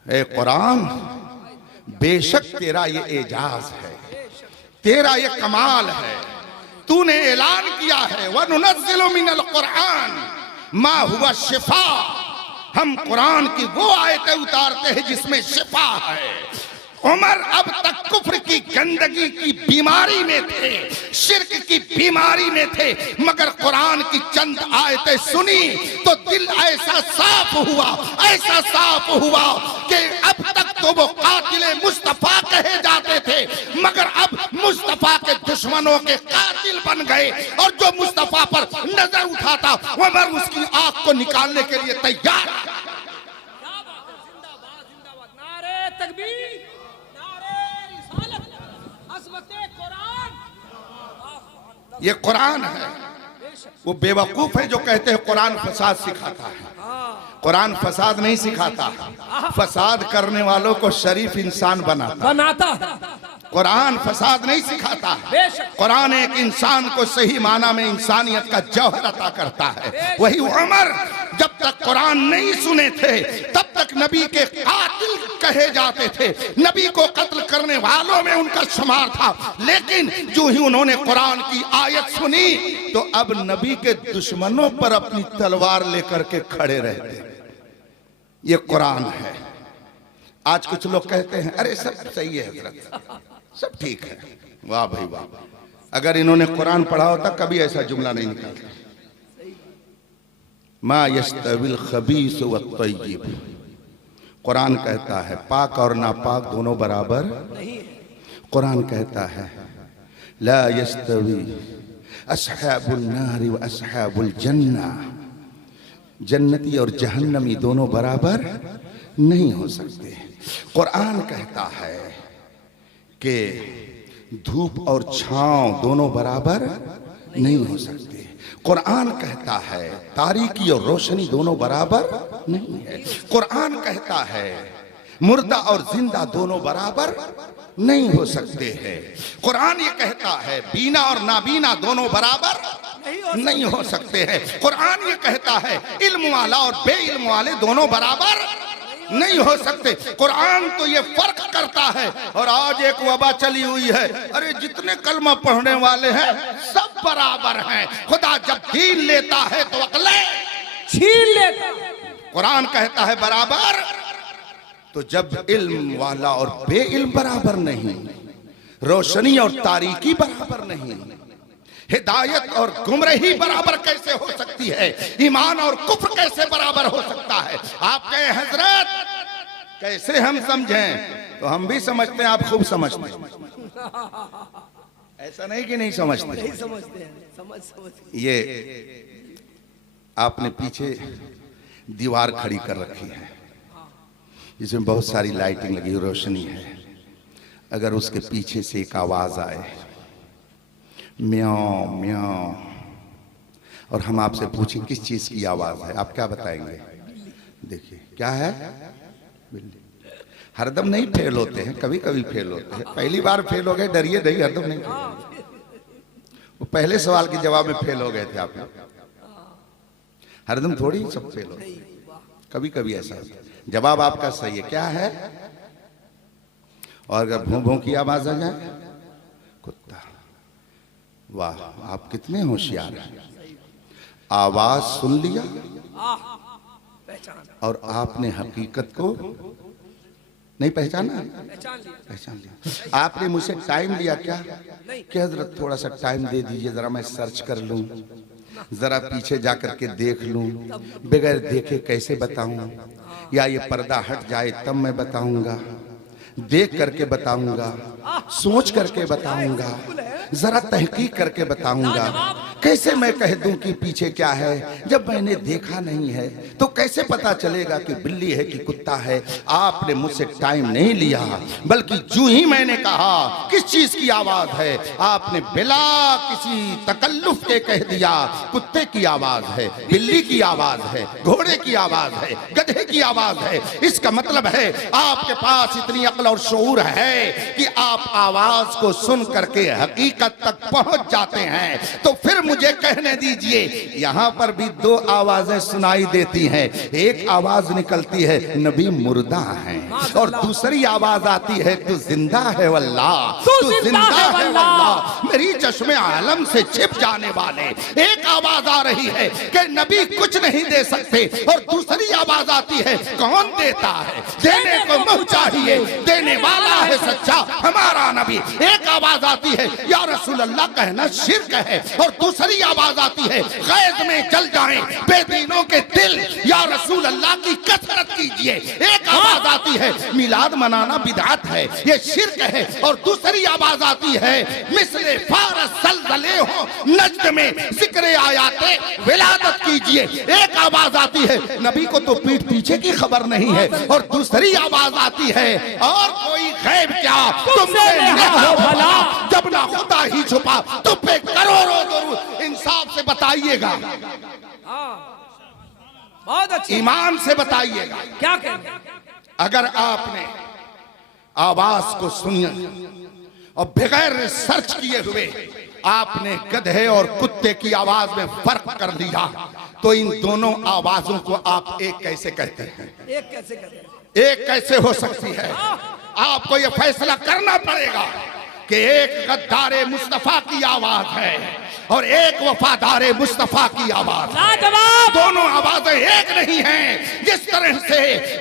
ए कुरान, बेशक तेरा ये एजाज है, तेरा ये कमाल है। तूने ऐलान किया है वनुनज़्ज़िलु मिनल कुरान मा हुवा शिफा, हम कुरान की वो आयतें उतारते हैं जिसमें शिफा है। उमर अब तक कुफ्र की गंदगी की बीमारी में थे, शिर्क की बीमारी में थे, मगर कुरान की चंद आयतें सुनी तो दिल ऐसा साफ हुआ, ऐसा साफ हुआ कि अब तक तो वो कातिले मुस्तफा कहे जाते थे, मगर अब मुस्तफा के दुश्मनों के कातिल बन गए। और जो मुस्तफा पर नजर उठाता उमर उसकी आंख को निकालने के लिए तैयार। नारे तकबीर, ये कुरान है। वो बेवकूफ है जो कहते हैं कुरान फसाद सिखाता है। कुरान फसाद नहीं सिखाता, फसाद करने वालों को शरीफ इंसान बनाता है। कुरान फसाद नहीं सिखाता, कुरान एक इंसान को सही माना में इंसानियत का जौहर अता करता है। वही उमर जब तक कुरान नहीं सुने थे तब तक नबी के कातिल कहे जाते थे, नबी को कत्ल करने वालों में उनका शुमार था। लेकिन जो ही उन्होंने कुरान की आयत सुनी तो अब नबी के दुश्मनों पर अपनी तलवार लेकर के खड़े रहते। ये कुरान है। आज कुछ लोग कहते हैं अरे सब सही है हजरत, सब ठीक है। वाह भाई वाह, अगर इन्होंने कुरान पढ़ा होता कभी ऐसा जुमला नहीं निकालता। मा यस्तविल खबीस व तय्यिब, कुरान कहता है पाक और नापाक दोनों बराबर नहीं है। कुरान कहता है ला यस्तवी अस्हाबुन नारी व अस्हाबुल जन्ना, जन्नती और जहन्नमी दोनों बराबर नहीं हो सकते। कुरान कहता है कि धूप और छांव दोनों बराबर नहीं हो सकते। कुरान कहता है तारीकी और रोशनी दोनों बराबर नहीं है। कुरान कहता है मुर्दा और जिंदा दोनों बराबर नहीं हो सकते हैं। कुरान ये कहता है बीना और नाबीना दोनों बराबर नहीं हो सकते हैं। कुरान ये कहता है इल्म वाला और बेइल्म वाले दोनों बराबर नहीं हो सकते। कुरान तो ये फर्क करता है। और आज एक वबा चली हुई है, अरे जितने कलमा पढ़ने वाले हैं सब बराबर हैं। खुदा जब दीन लेता है तो अक्लें छीन लेता है। कुरान कहता है बराबर, तो जब इल्म वाला और बेइल्म बराबर नहीं, रोशनी और तारीकी बराबर नहीं, हिदायत और गुमराही बराबर कैसे हो सकती है? ईमान और कुफ्र कैसे बराबर हो सकता है? आप कहे हजरत कैसे हम समझें? तो हम भी समझते हैं, आप खूब समझते हैं। ऐसा नहीं कि नहीं समझते, नहीं समझते हैं, समझ ये आपने पीछे दीवार खड़ी कर रखी है जिसमें बहुत सारी लाइटिंग लगी, रोशनी है। अगर उसके पीछे से एक आवाज आए म्याओ म्याओ, और हम आपसे पूछें किस चीज की आवाज है, आप क्या बताएंगे? देखिए क्या है, बिल्ली। हरदम नहीं फेल होते हैं, कभी कभी फेल होते हैं। पहली बार फेल हो गए, डरिए नहीं, हरदम नहीं फेल। वो पहले सवाल के जवाब में फेल हो गए थे आप लोग, हरदम थोड़ी सब फेल होते, कभी कभी ऐसा होता है। जवाब आपका सही है, क्या है? और अगर भों भों की आवाज आ जाए, कुत्ता। वाह, आप कितने होशियार हैं। आवाज सुन लिया और आपने हकीकत को नहीं पहचाना, पहचान लिया। आपने मुझसे टाइम लिया क्या कि हजरत थोड़ा सा टाइम दे दीजिए, जरा मैं सर्च कर लूं, जरा पीछे जाकर के देख लूं, बगैर देखे कैसे बताऊं, या ये पर्दा हट जाए तब मैं बताऊंगा, देख करके बताऊंगा, सोच करके बताऊंगा, जरा तहकीक करके बताऊंगा, कैसे मैं कह दूं कि पीछे क्या है जब मैंने देखा नहीं है? तो कैसे पता चलेगा कि बिल्ली है कि कुत्ता है? आपने मुझसे टाइम नहीं लिया, बल्कि जो ही मैंने कहा किस चीज की आवाज है, आपने बिला किसी तकल्लुफ के कह दिया कुत्ते की आवाज है, बिल्ली की आवाज है, घोड़े की आवाज है, गधे की आवाज है। इसका मतलब है आपके पास इतनी अक्ल और शऊर है कि आप आवाज को सुन करके हकीकत तक पहुंच जाते हैं। तो फिर मुझे कहने दीजिए, यहां पर भी दो आवाजें सुनाई देती हैं। एक आवाज निकलती है नबी मुर्दा है, और दूसरी आवाज आती है तू जिंदा है वल्लाह, तू जिंदा है वल्लाह, मेरी चश्मे आलम से छिप जाने वाले। एक आवाज आ रही है कि नबी कुछ नहीं दे सकते, और दूसरी आवाज आती है कौन देता है, देने को मुझ चाहिए, देने वाला है सच्चा हमारा नबी। एक आवाज आती है या रसूल अल्लाह कहना शिर्क है, और दूसरी आवाज आती है गैज़ में जल जाएं बेदीनों के दिल, या रसूल अल्लाह की कसरत कीजिए। एक आवाज आती है मिलाद मनाना बिदअत है, ये शिर्क है, और दूसरी आवाज आती है मिसले फारस ज़लज़ले हो नज्द में जिक्र आयाते विलादत कीजिए। एक आवाज आती है नबी को तो पीठ पीछे की खबर नहीं है, और दूसरी आवाज आती है और कोई गैब क्या तुमसे नहीं भला, जब ना खुदा ही छुपा तुम पे करोड़ों दरूद। इंसाफ से बताइएगा, बहुत अच्छी, ईमान से बताइएगा, क्या कहेंगे? अगर आपने आवाज को सुनिया और बगैर रिसर्च किए हुए आपने गधे और कुत्ते की आवाज में फर्क कर दिया, तो इन दोनों आवाजों को आप एक कैसे कहते हैं? एक कैसे कहते हैं? एक कैसे हो सकती है? आपको यह फैसला करना पड़ेगा कि एक गद्दारे मुस्तफा की आवाज है और एक वफादारे मुस्तफा की आवाज। दोनों आवाजें एक नहीं हैं। जिस तरह से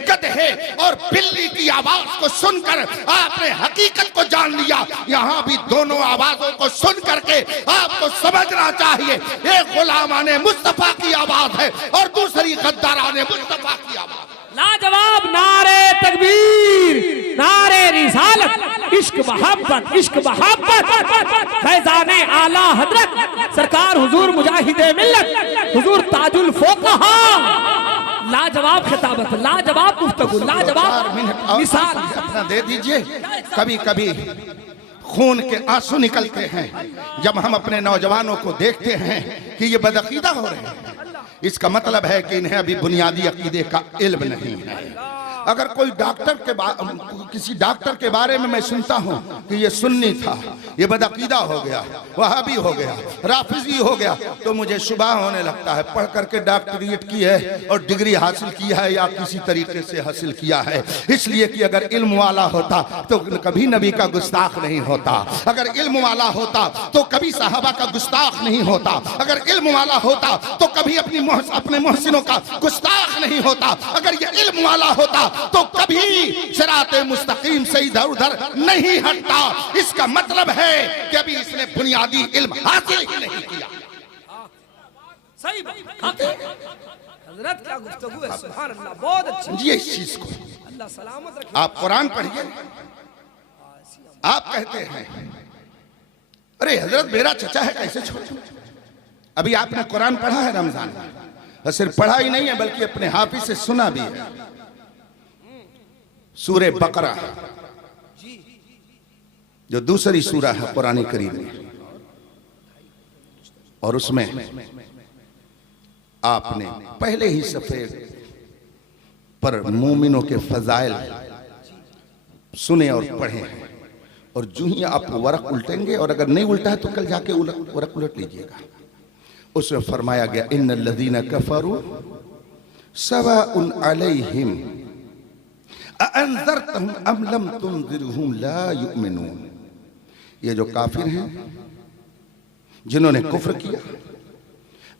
गधे और बिल्ली की आवाज को सुनकर आपने हकीकत को जान लिया, यहाँ भी दोनों आवाजों को सुन करके आपको समझना चाहिए, एक गुलामाने मुस्तफा की आवाज है और दूसरी गद्दाराने मुस्तफा की आवाज। लाजवाब, नारे तकबीर, नारे रिसालत, इश्क मोहब्बत, इश्क मोहब्बत, फैजाने आला हजरत सरकार हुजूर मुजाहिदे मिल्लत, हुजूर ताजुल फुक़हा। लाजवाब खिताबत, लाजवाब गुफ्तगू, लाजवाब मिसाल। अपना दे दीजिए। कभी कभी खून के आंसू निकलते हैं जब हम अपने नौजवानों को देखते हैं कि ये बदअकीदा हो रहे हैं। इसका मतलब है कि इन्हें अभी बुनियादी अकीदे का इल्म नहीं है। अगर कोई डॉक्टर के किसी डॉक्टर के बारे में मैं सुनता हूँ कि ये सुन्नी था, ये बदअकीदा हो गया, वहाबी हो गया, राफिजी हो गया, तो मुझे शुबा होने लगता है पढ़ करके डॉक्टरेट की है और डिग्री हासिल किया है या किसी तरीके से हासिल किया है। इसलिए कि अगर इल्म वाला होता तो कभी नबी का गुस्ताख नहीं होता, अगर इल्म वाला होता तो कभी सहाबा का गुस्ताख नहीं होता, अगर इल्म वाला होता तो कभी अपने मोहसिनों का गुस्ताख नहीं होता, अगर ये इल्म वाला होता तो कभी सिराते मुस्तकीम से इधर उधर नहीं हटता। इसका मतलब है कि अभी इसने बुनियादी इल्म हासिल ही नहीं किया। सही हजरत, क्या गुफ्तगू है, सुभान अल्लाह, बहुत अच्छी। ये इस चीज को अल्लाह सलामत रखे। आप कुरान पढ़िए, आप कहते हैं अरे हजरत मेरा चचा है कैसे छोड़। अभी आपने कुरान पढ़ा है रमजान में, और सिर्फ पढ़ा ही नहीं है बल्कि अपने हाफिज से सुना भी है। सूरे बकरा जो दूसरी सूरा है कुरान करीम में, और उसमें आपने पहले ही सफे पर मोमिनों के फजाइल सुने और पढ़े हैं, और जो ही आप वरक उल्टेंगे, और अगर नहीं उल्टा है तो कल जाके वरक उलट लीजिएगा। उसमें फरमाया गया इन्नल्लज़ीना कफ़रू सवाउन अलैहिम अअन्ज़रतहुम अम लम तुनज़िरहुम ला युमिनून। ये जो काफिर हैं जिन्होंने कुफ्र किया,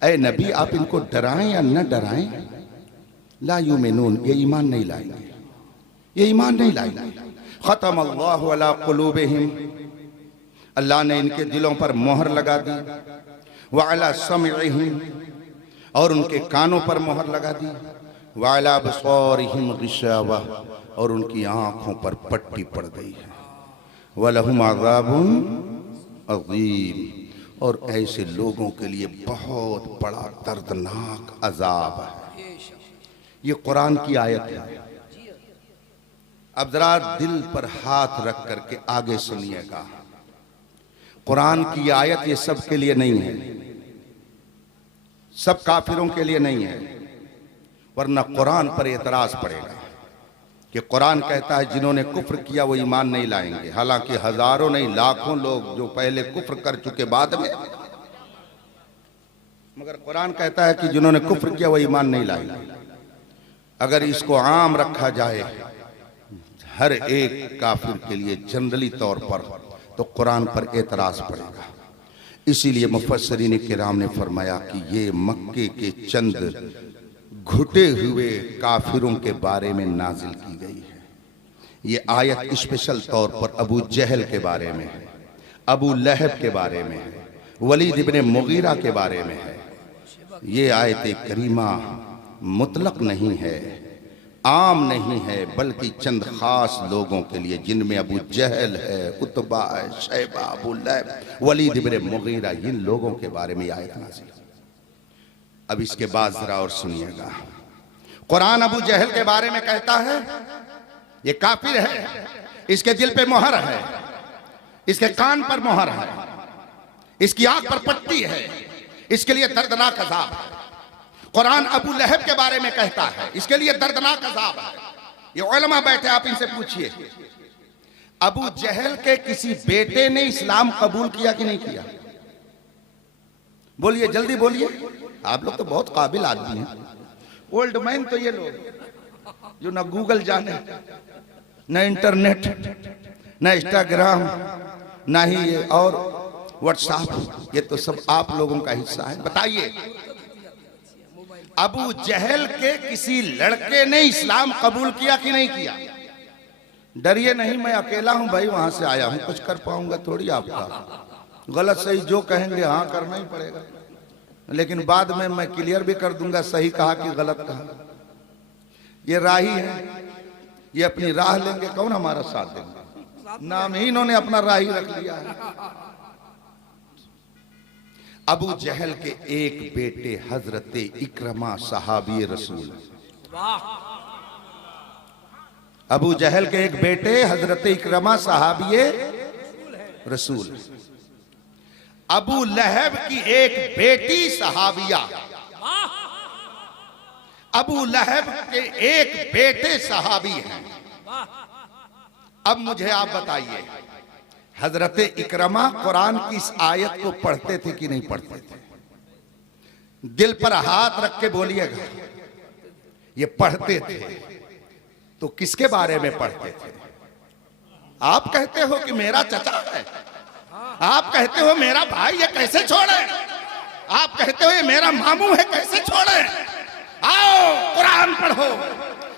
ऐ नबी आप इनको डराएं या न डराएं, ला युमिनून, ये ईमान नहीं लाएंगे, ये ईमान नहीं लाएंगे। ख़तम अल्लाहु अला क़ुलूबिहिम, अल्लाह ने इनके दिलों पर मोहर लगा दी, व अला समइहिम, और उनके कानों पर मोहर लगा दी, व अला अबसारिहिम गिशावा, और उनकी आंखों पर पट्टी पड़ गई है, व लहुम अज़ाबुन अज़ीम, और ऐसे लोगों के लिए बहुत बड़ा दर्दनाक अजाब है। ये कुरान की आयत है। अब जरा दिल पर हाथ रख करके आगे सुनिएगा। कुरान की आयत ये सब के लिए नहीं है, सब काफिरों के लिए नहीं है, वरना कुरान पर एतराज पड़ेगा कि कुरान कहता है जिन्होंने कुफ्र किया वो ईमान नहीं लाएंगे। हालांकि हजारों नहीं लाखों लोग जो पहले कुफ्र कर चुके बाद में, मगर कुरान कहता है कि जिन्होंने कुफ्र किया वो ईमान नहीं लाएंगे। अगर इसको आम रखा जाए हर एक काफिर के लिए जनरली तौर पर, तो कुरान पर एतराज पड़ेगा। इसीलिए मुफस्सिरीन किराम ने फरमाया कि ये मक्के के चंद घुटे हुए काफिरों के बारे में नाजिल की गई है। ये आयत स्पेशल तौर पर अबू जहल के बारे में है, अबू लहब के बारे में है, वलीद इब्ने मुगीरा के बारे में है। ये आयत करीमा मुतलक नहीं है, आम नहीं है, बल्कि चंद खास लोगों के लिए, जिनमें अबू जहल है, उतबा है, शैबा, अबू लहब, वलीद इब्ने मुगीरा, इन लोगों के बारे में आयत नाज़िल। अब इसके बाद जरा और सुनिएगा। कुरान अबू जहल के बारे में कहता है ये काफिर है, इसके दिल पे मोहर है, इसके कान पर मोहर है, इसकी आंख पर पट्टी है, इसके लिए दर्दनाक अज़ाब है। कुरान अबू लहब के बारे में कहता है इसके लिए दर्दनाक अज़ाब है। ये उलमा बैठे, आप इनसे पूछिए अबू जहल के किसी बेटे ने इस्लाम कबूल किया कि नहीं किया? बोलिए, जल्दी बोलिए। आप लोग तो बहुत काबिल आदमी हैं, ओल्ड मैन तो ये लोग जो ना गूगल जाने, ना इंटरनेट, ना इंस्टाग्राम, ना ही ये और व्हाट्सएप, ये तो सब आप लोगों का हिस्सा है। बताइए अबू जहल के किसी लड़के ने इस्लाम कबूल किया कि नहीं किया? डरिए नहीं, मैं अकेला हूं भाई, वहां से आया हूं, कुछ कर पाऊंगा थोड़ी आपका। गलत सही जो कहेंगे हाँ करना ही पड़ेगा, लेकिन बाद में मैं क्लियर भी कर दूंगा सही कहा कि गलत कहा। ये राही है, ये अपनी राह लेंगे, कौन हमारा साथ देंगे? नाम ही इन्होंने अपना राही रख लिया है। अबू जहल के एक बेटे हजरत इकरमा सहाबी रसूल, अबू जहल के एक बेटे हजरत इकरमा सहाबी रसूल। अबू लहब की एक बेटी सहाबिया, अबू लहब के एक बेटे सहाबी हैं। अब मुझे आप बताइए हजरत इकरमा कुरान की इस आयत को पढ़ते थे कि नहीं पढ़ते थे? दिल पर हाथ रख के बोलिएगा। ये पढ़ते थे तो किसके बारे में पढ़ते थे? आप कहते हो कि मेरा चचा है, आप कहते हो मेरा भाई है, कैसे छोड़े? आप कहते हो ये मेरा मामू है, कैसे छोड़े? आओ कुरान पढ़ो,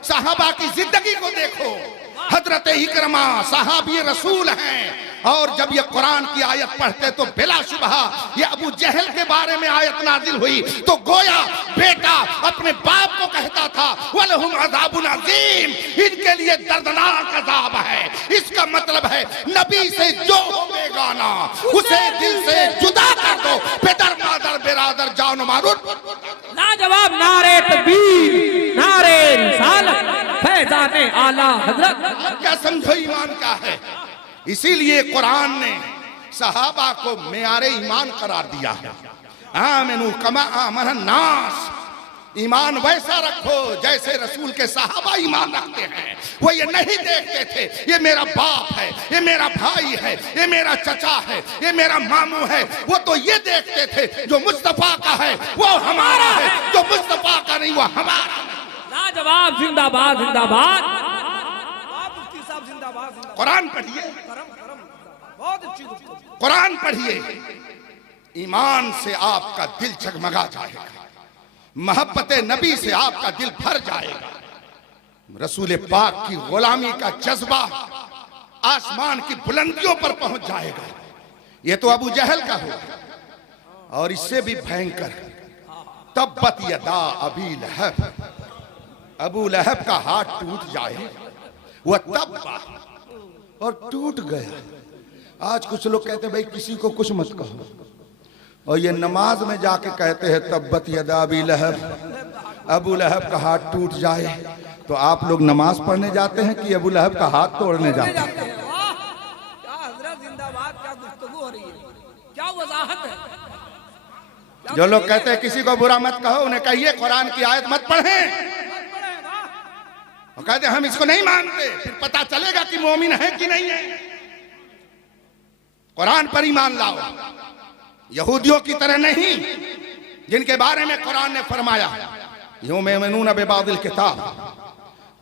सहाबा की जिंदगी को देखो। हजरत इकरमा सहाबी रसूल हैं, और जब ये कुरान की आयत पढ़ते तो बिलाशुबहा ये अबू जहल के बारे में आयत नाजिल हुई तो गोया बेटा अपने बाप को कहता था वलहुम अज़ाबुन अज़ीम, इनके लिए दर्दनाक अज़ाब है। इसका मतलब है नबी से जो बेगाना उसे दिल से जुदा कर दो। बेदर मादर बिरादर जान मारून लाजवाब नारे तकबीर, नारे रिसालत, फैज़ाने आला हजरत। क्या समझो ईमान क्या है? इसीलिए कुरान ने सहाबा को मेयारे ईमान करार दिया है। आमिनू कमा आमन नास, ईमान वैसा रखो जैसे रसूल के सहाबा ईमान रखते हैं। वो ये नहीं देखते थे ये मेरा बाप है, ये मेरा भाई है, ये मेरा चचा है, ये मेरा मामू है। वो तो ये देखते थे जो मुस्तफा का है वो हमारा है, जो मुस्तफा का नहीं वो हमारा। लाजवाब, जिंदाबाद जिंदाबाद, कुरान पढ़िए, कुरान पढ़िए, ईमान से आपका दिल जगमगा जाएगा, मोहब्बत नबी से आपका दिल भर जाएगा, रसूल पाक की गुलामी का जज्बा आसमान की बुलंदियों पर पहुंच जाएगा। ये तो अबू जहल का होगा, और इससे भी भयंकर तब्बत यदा अबी लहब, अबू लहब का हाथ टूट जाए, वह तब्बा और टूट गया। आज कुछ लोग कहते हैं भाई किसी को कुछ मत कहो, और ये नमाज में जाके कहते हैं तब्बत यदा अबी लहब, अबू लहब का हाथ टूट जाए। तो आप लोग नमाज पढ़ने जाते हैं कि अबू लहब का हाथ तोड़ने जाते हैं? क्या हजरत जिंदाबाद, क्या गुफ्तगू हो रही है, क्या वजाहत है। जो लोग कहते हैं किसी को बुरा मत कहो, उन्हें कहिए कुरान की आयत मत पढ़ें। और कहते हम इसको नहीं मानते, फिर पता चलेगा कि मोमिन है कि नहीं है। कुरान पर ईमान लाओ, यहूदियों की तरह नहीं जिनके बारे में कुरान ने फरमाया युमिनून बिबादिल किताब,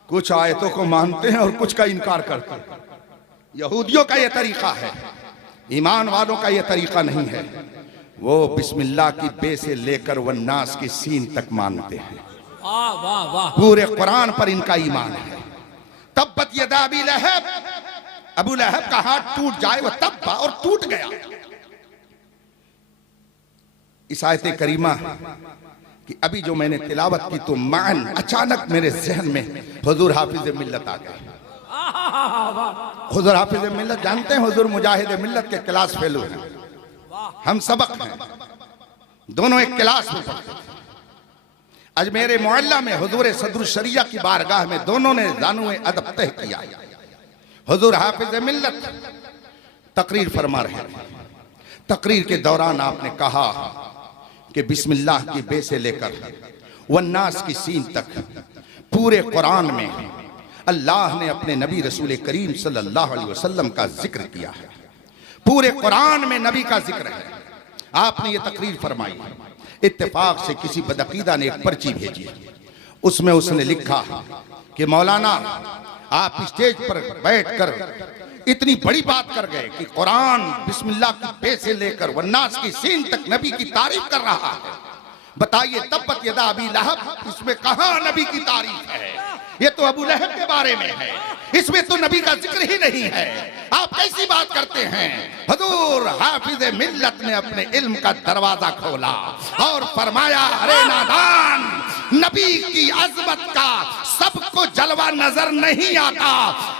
कुछ आयतों को मानते हैं और कुछ का इनकार करते हैं। यहूदियों का यह तरीका है, ईमान वालों का यह तरीका नहीं है। वो बिस्मिल्लाह की बे से लेकर वन्नास की सीन तक मानते हैं। वाह वाह वाह, पूरे कुरान पर इनका ईमान है। तब्बत यदा अबी लहब, अबू लहब का हाथ टूट जाए, वह तब्बा और टूट गया। इस आयत करीमा कि अभी जो मैंने तिलावत की तो मान अचानक मेरे जहन में हुजूर हाफिज मिल्लत आ गए। हुजूर हाफिज मिल्लत जानते हैं, हुजूर मुजाहिद मिल्लत के क्लास फेलो हैं, हम सबक हैं, दोनों एक क्लास में पढ़ते थे। आज मेरे मोहल्ला में हुजूर सदरुल शरिया की बारगाह में दोनों ने दानुए अदब तय किया। हुजूर हाफिज मिल्लत तकरीर फरमा रहे थे। तकरीर के दौरान आपने कहा कि बिस्मिल्लाह की बे से लेकर वन्नास की सीन तक पूरे कुरान में अल्लाह ने अपने नबी रसूल करीम सल्लल्लाहु अलैहि वसल्लम का जिक्र किया है। पूरे कुरान में नबी का जिक्र है। आपने ये तकरीर फरमाई। इत्तेफाक से किसी बदअकीदा ने एक पर्ची भेजी, उसमें उसने लिखा कि मौलाना आप स्टेज पर बैठकर इतनी बड़ी बात कर गए कि कुरान बिस्मिल्लाह की बे से लेकर वन्नास की सीन तक नबी की तारीफ कर रहा है। बताइए तब्बत यदा अबी लहब, इसमें कहां नबी की तारीफ है? ये तो अबू लहब के बारे में है, इसमें तो नबी का जिक्र ही नहीं है। आप कैसी बात करते हैं? हुजूर हाफिज मिल्लत ने अपने इल्म का दरवाजा खोला और फरमाया, अरे नादान, नबी की अजमत का सबको जलवा नजर नहीं आता,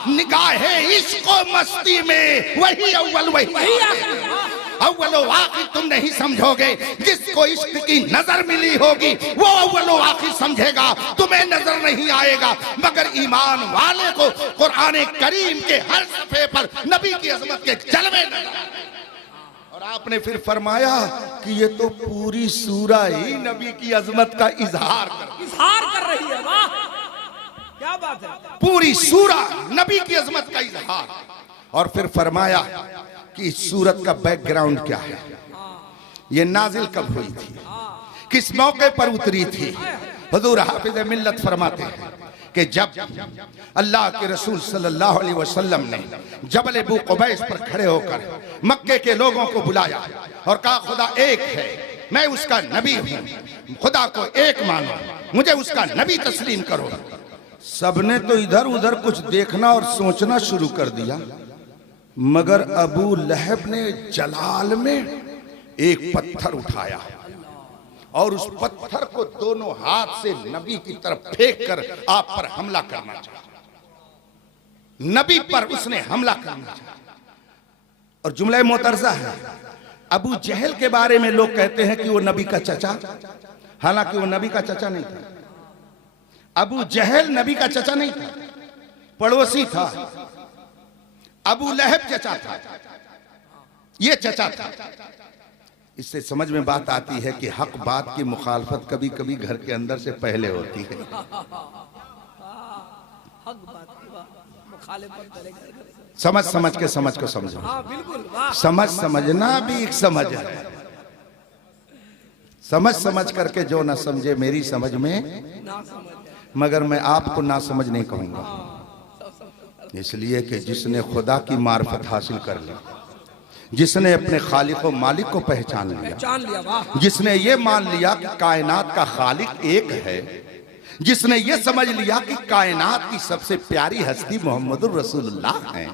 निगाहे इश्क व मस्ती में वही अव्वल वही अव्वल व आखिर तुम नहीं समझोगे। जिसको इश्क की नजर मिली होगी वो अव्वल व आखिर समझेगा, तुम्हें नजर नहीं आएगा। मगर ईमान वाले को कुरान करीम के हर सफे पर नबी की अजमत के जलवे नजर। और आपने फिर फरमाया कि ये तो पूरी सूरा ही नबी की अजमत का इजहार कर रही है। वाह क्या बात है, पूरी सूरा नबी की अजमत का इजहार। और फिर फरमाया कि इस सूरत का बैकग्राउंड क्या है, ये नाजिल कब हुई थी, किस मौके पर उतरी थी। हुजूर हाफिज मिल्लत फरमाते हैं कि जब अल्लाह के रसूल सल्लल्लाहु अलैहि वसल्लम ने जबल अबू कुबैस पर खड़े होकर मक्के के लोगों को बुलाया और कहा खुदा एक है, मैं उसका नबी हूं, खुदा को एक मानो, मुझे उसका नबी तस्लीम करो। सबने तो इधर उधर कुछ देखना और सोचना शुरू कर दिया, मगर अबू लहब ने जलाल में एक पत्थर उठाया और उस पत्थर को दोनों हाथ से नबी की तरफ फेंक कर आप पर हमला करना चाहा। नबी पर उसने हमला करना चाहा। और जुमला मोतरजा है, अबू जहल के बारे में लोग कहते हैं कि वो नबी का चचा, हालांकि वो नबी का चचा नहीं था। अबू जहल नबी का चचा नहीं था, पड़ोसी था। अबू लहब चचा था, ये चचा था। इससे समझ में बात आती है कि हक बात की मुखालफत कभी कभी घर के अंदर से पहले होती है। समझ समझ के समझ को समझो। समझ समझना भी एक समझ है। समझ समझ करके जो ना समझे मेरी समझ में, मगर मैं आपको ना समझ नहीं कहूंगा, इसलिए कि जिसने खुदा की मार्फत हासिल कर ली, जिसने अपने खालिक और मालिक को पहचान लिया, जिसने ये मान लिया कि कायनात का खालिक एक है, जिसने ये समझ लिया कि कायनात की सबसे प्यारी हस्ती मोहम्मदुर रसूलुल्लाह है,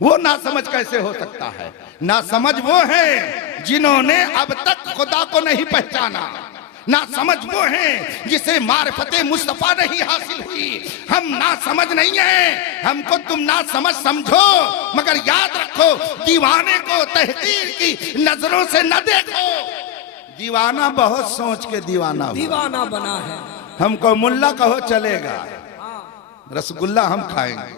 वो नासमझ कैसे हो सकता है? नासमझ वो है जिन्होंने अब तक खुदा को नहीं पहचाना। नासमझ वो हैं जिसे मार्फते मुस्तफा नहीं हासिल हुई। हम नासमझ नहीं हैं, हमको तुम नासमझ समझो, मगर याद रखो दीवाने को तहकीर की नजरों से न देखो। दीवाना बहुत सोच के दीवाना हुआ। दीवाना बना है। हमको मुल्ला कहो चलेगा, रसगुल्ला हम खाएंगे।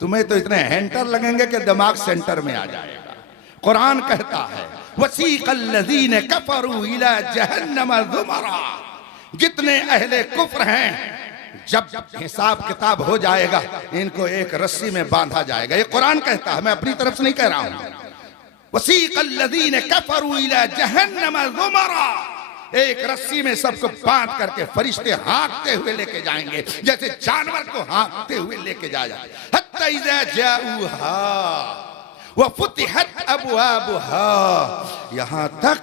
तुम्हें तो इतने हैंटर लगेंगे कि दिमाग सेंटर में आ जाएगा। कुरान कहता है वसीक़ल्लज़ीन कफ़रू इला जहन्नम ज़ुमरा, जितने अहले कुफ्र हैं जब हिसाब किताब हो जाएगा इनको एक रस्सी में बांधा जाएगा। ये कुरान कहता है, मैं अपनी तरफ से नहीं कह रहा हूं। वसीक़ल्लज़ीन कफ़रू इला जहन्नम ज़ुमरा, एक रस्सी में सबको बांध करके फरिश्ते हाँकते हुए लेके जाएंगे, जैसे जानवर को हाँकते हुए लेके जाया। हत्ता इज़ा जाऊहा व फुतिहत अबवाबुहा, यहाँ तक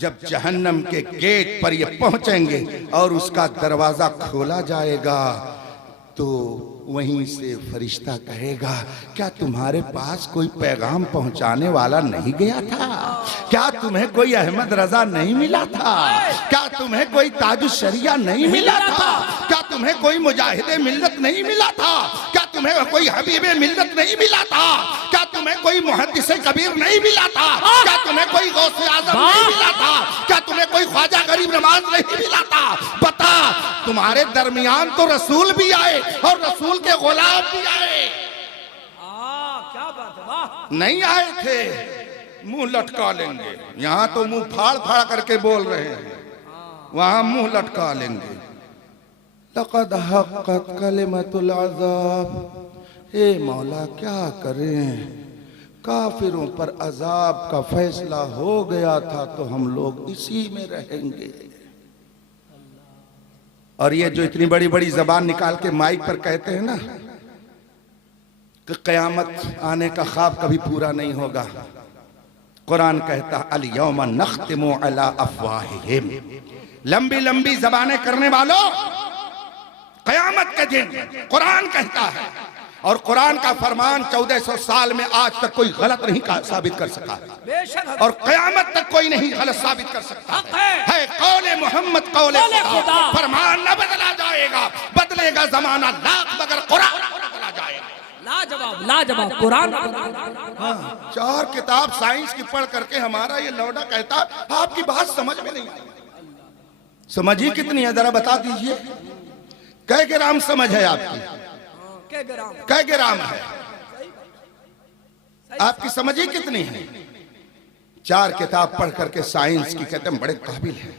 जब जहन्नम के गेट पर ये पहुंचेंगे और उसका दरवाजा खोला जाएगा तो वहीं से फरिश्ता कहेगा क्या तुम्हारे पास कोई पैगाम पहुंचाने वाला नहीं गया था? क्या तुम्हें कोई अहमद रजा नहीं मिला था? क्या तुम्हें कोई ताजुश शरिया नहीं मिला था? क्या तुम्हें कोई मुजाहिदे मिल्लत नहीं मिला था? क्या तुम्हें कोई हबीबे मिल्लत नहीं मिला था? क्या तुम्हें कोई मुहद्दिसे कबीर नहीं मिला था? क्या तुम्हें कोई गौसे आजम नहीं मिला था? क्या तुम्हें कोई ख्वाजा गरीब नवाज नहीं मिला था? बता, तुम्हारे दरमियान तो रसूल भी आए और रसूल के गुलाम भी आए। क्या बात है, वाह। नहीं आए थे मुंह लटका लेंगे, यहाँ तो मुंह फाड़ फाड़ करके बोल रहे हैं, वहां मुंह लटका लेंगे। लक़द हक़्क़त कलिमतुल अज़ाब, हे मौला क्या करें, काफिरों पर अजाब का फैसला हो गया था तो हम लोग इसी में रहेंगे। और ये जो इतनी बड़ी बड़ी जबान निकाल के माइक पर कहते हैं ना कि कयामत आने का ख्वाब कभी पूरा नहीं होगा, कुरान कहता अल यौम नख्तिमु अला अफ़वाहिहिम, लंबी लंबी जबानें करने वालों कयामत के दिन कुरान कहता है, और कुरान का फरमान 1400 साल में आज तक कोई गलत नहीं साबित कर सका और कयामत तक कोई नहीं गलत साबित कर सकता है। कौले मोहम्मद कौले खुदा, फरमान न बदला जाएगा, बदलेगा जमाना लाख मगर कुरान बदला जाएगा। लाजवाब लाजवाब कुरान। हाँ, 4 किताब साइंस की पढ़ करके हमारा ये लौड़ा कहता आपकी बात समझ में नहीं आई। समझी कितनी है जरा बता दीजिए, कै ग्राम समझ है आपकी? कै ग्राम है आपकी? समझी कितनी है? 4 किताब पढ़ करके साइंस की कहते हैं बड़े काबिल हैं।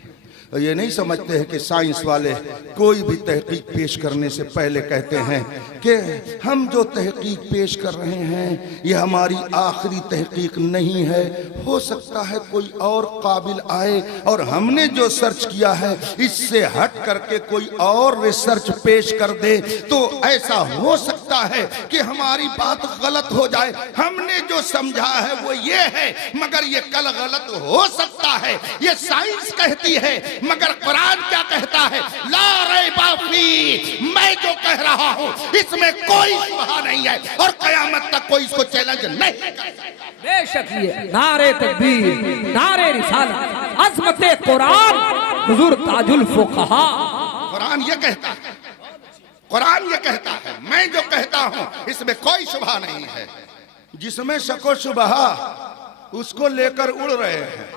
ये नहीं समझते हैं कि साइंस वाले कोई भी तहकीक पेश करने से पहले कहते हैं कि हम जो तहकीक पेश कर रहे हैं ये हमारी आखिरी तहकीक नहीं है, हो सकता है कोई और काबिल आए और हमने जो सर्च किया है इससे हट करके कोई और रिसर्च पेश कर दे तो ऐसा हो सकता है कि हमारी बात गलत हो जाए। हमने जो समझा है वो ये है मगर ये कल गलत हो सकता है, ये साइंस कहती है। मगर कुरान क्या कहता है? ला रैबा फी, मैं जो कह रहा हूं इसमें कोई शुबहा नहीं है और कयामत तक कोई इसको चैलेंज नहीं कर सकता। बेशक ये नारे तकबीर, नारे रिसालत, अज़मते कुरान, हुजूर ताजुल फुक़हा। कुरान ये कहता है, कुरान ये कहता है मैं जो कहता हूं इसमें कोई शुबहा नहीं है। जिसमें शको शुबहा उसको लेकर उड़ रहे हैं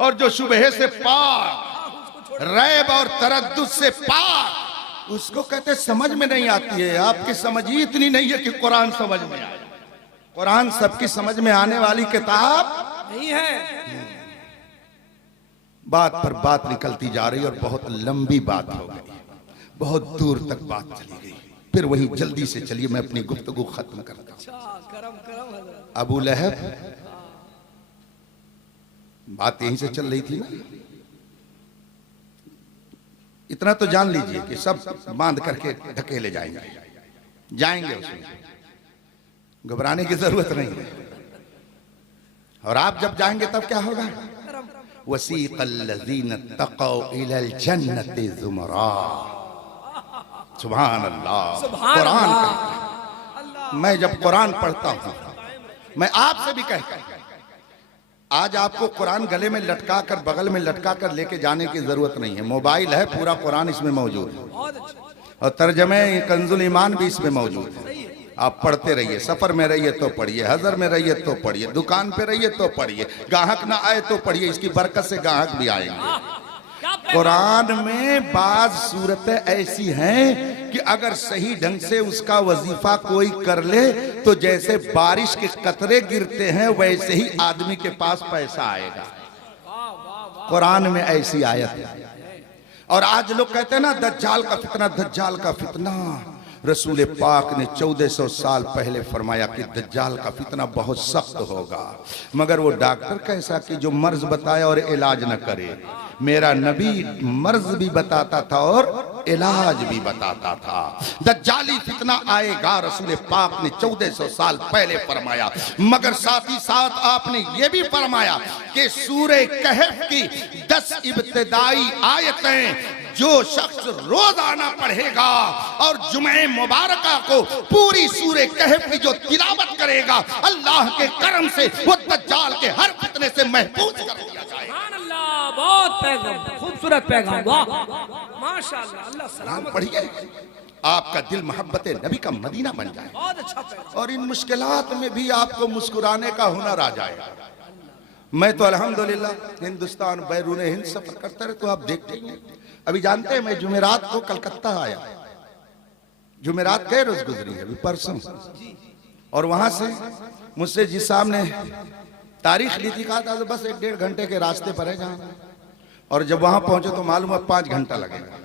और जो शुबहे से पार, रैब और तरद्दुद से पार, उसको कहते समझ में नहीं आती है। आपकी समझ ही इतनी नहीं है कि कुरान समझ में आए। कुरान सबकी समझ में आने वाली किताब नहीं है। बात पर बात निकलती जा रही और बहुत लंबी बात हो गई, बहुत दूर तक बात चली गई। फिर वही जल्दी से चलिए मैं अपनी गुफ्तगू खत्म करता हूं। अबू लहब, बात यहीं से चल रही थी ना, इतना तो जान लीजिए कि सब बांध करके धकेले जाएंगे उसमें घबराने की जरूरत नहीं है। और आप जब जाएंगे तब क्या होगा? वसीक़ल्लज़ीन तक़ौ इलल जन्नति ज़ुमरा। सुभान अल्लाह। कुरान, मैं जब कुरान पढ़ता हूं, मैं आपसे भी कहता हूं, आज आपको कुरान गले में लटका कर, बगल में लटका कर लेके जाने की जरूरत नहीं है। मोबाइल है, पूरा कुरान इसमें मौजूद है और तर्जमे कंजुल ईमान भी इसमें मौजूद है। आप पढ़ते रहिए, सफर में रहिए तो पढ़िए, हजर में रहिए तो पढ़िए, दुकान पे रहिए तो पढ़िए, गाहक ना आए तो पढ़िए, इसकी बरकत से गाहक भी आएंगे। कुरान में बाज सूरतें ऐसी हैं कि अगर सही ढंग से उसका वजीफा कोई कर ले तो जैसे बारिश के कतरे गिरते हैं वैसे ही आदमी के पास पैसा आएगा। कुरान में ऐसी आयत है। और आज लोग कहते हैं ना दज्जाल का फितना, दज्जाल का फितना। रसूल पाक ने 1400 साल पहले फरमाया कि दज्जाल का फितना बहुत सख्त होगा, मगर वो डॉक्टर कैसा कि जो मर्ज बताए और इलाज न करे। मेरा नबी मर्ज भी बताता था और इलाज भी बताता था। दज्जाली फितना आएगा, रसूल पाक ने 1400 साल पहले फरमाया, मगर साथ ही साथ आपने ये भी फरमाया कि सूरे कहफ की 10 इब्तिदाई आयतें जो शख्स रोजाना पढ़ेगा और जुमे मुबारका को पूरी सूरे कहफ की जो तिलावत करेगा, अल्लाह के करम से वो दज्जाल के हर फितने से महफूज कर दिया जाएगा। अल्लाह, बहुत पैगाम, खूबसूरत पैगाम, वाह माशाअल्लाह, अल्लाह सलामत। पढ़िए, आपका दिल मोहब्बत नबी का मदीना बन जाए, बहुत अच्छा पैगाम। और इन मुश्किलात में भी आपको मुस्कुराने का हुनर आ जाएगा। मैं तो अल्हम्दुलिल्लाह हिंदुस्तान बैरून हिंद सफर करता रहे, तो आप देखते हैं। अभी जानते हैं मैं जुमेरात को कलकत्ता आया, जुमेरात कई रोज गुजरी है, अभी परसों, और वहां से मुझसे जिस साहब ने तारीख ली थी, कहा था तो बस 1-1.5 घंटे के रास्ते पर है जहाँ, और जब वहां पहुंचे तो मालूम है 5 घंटा लगेगा।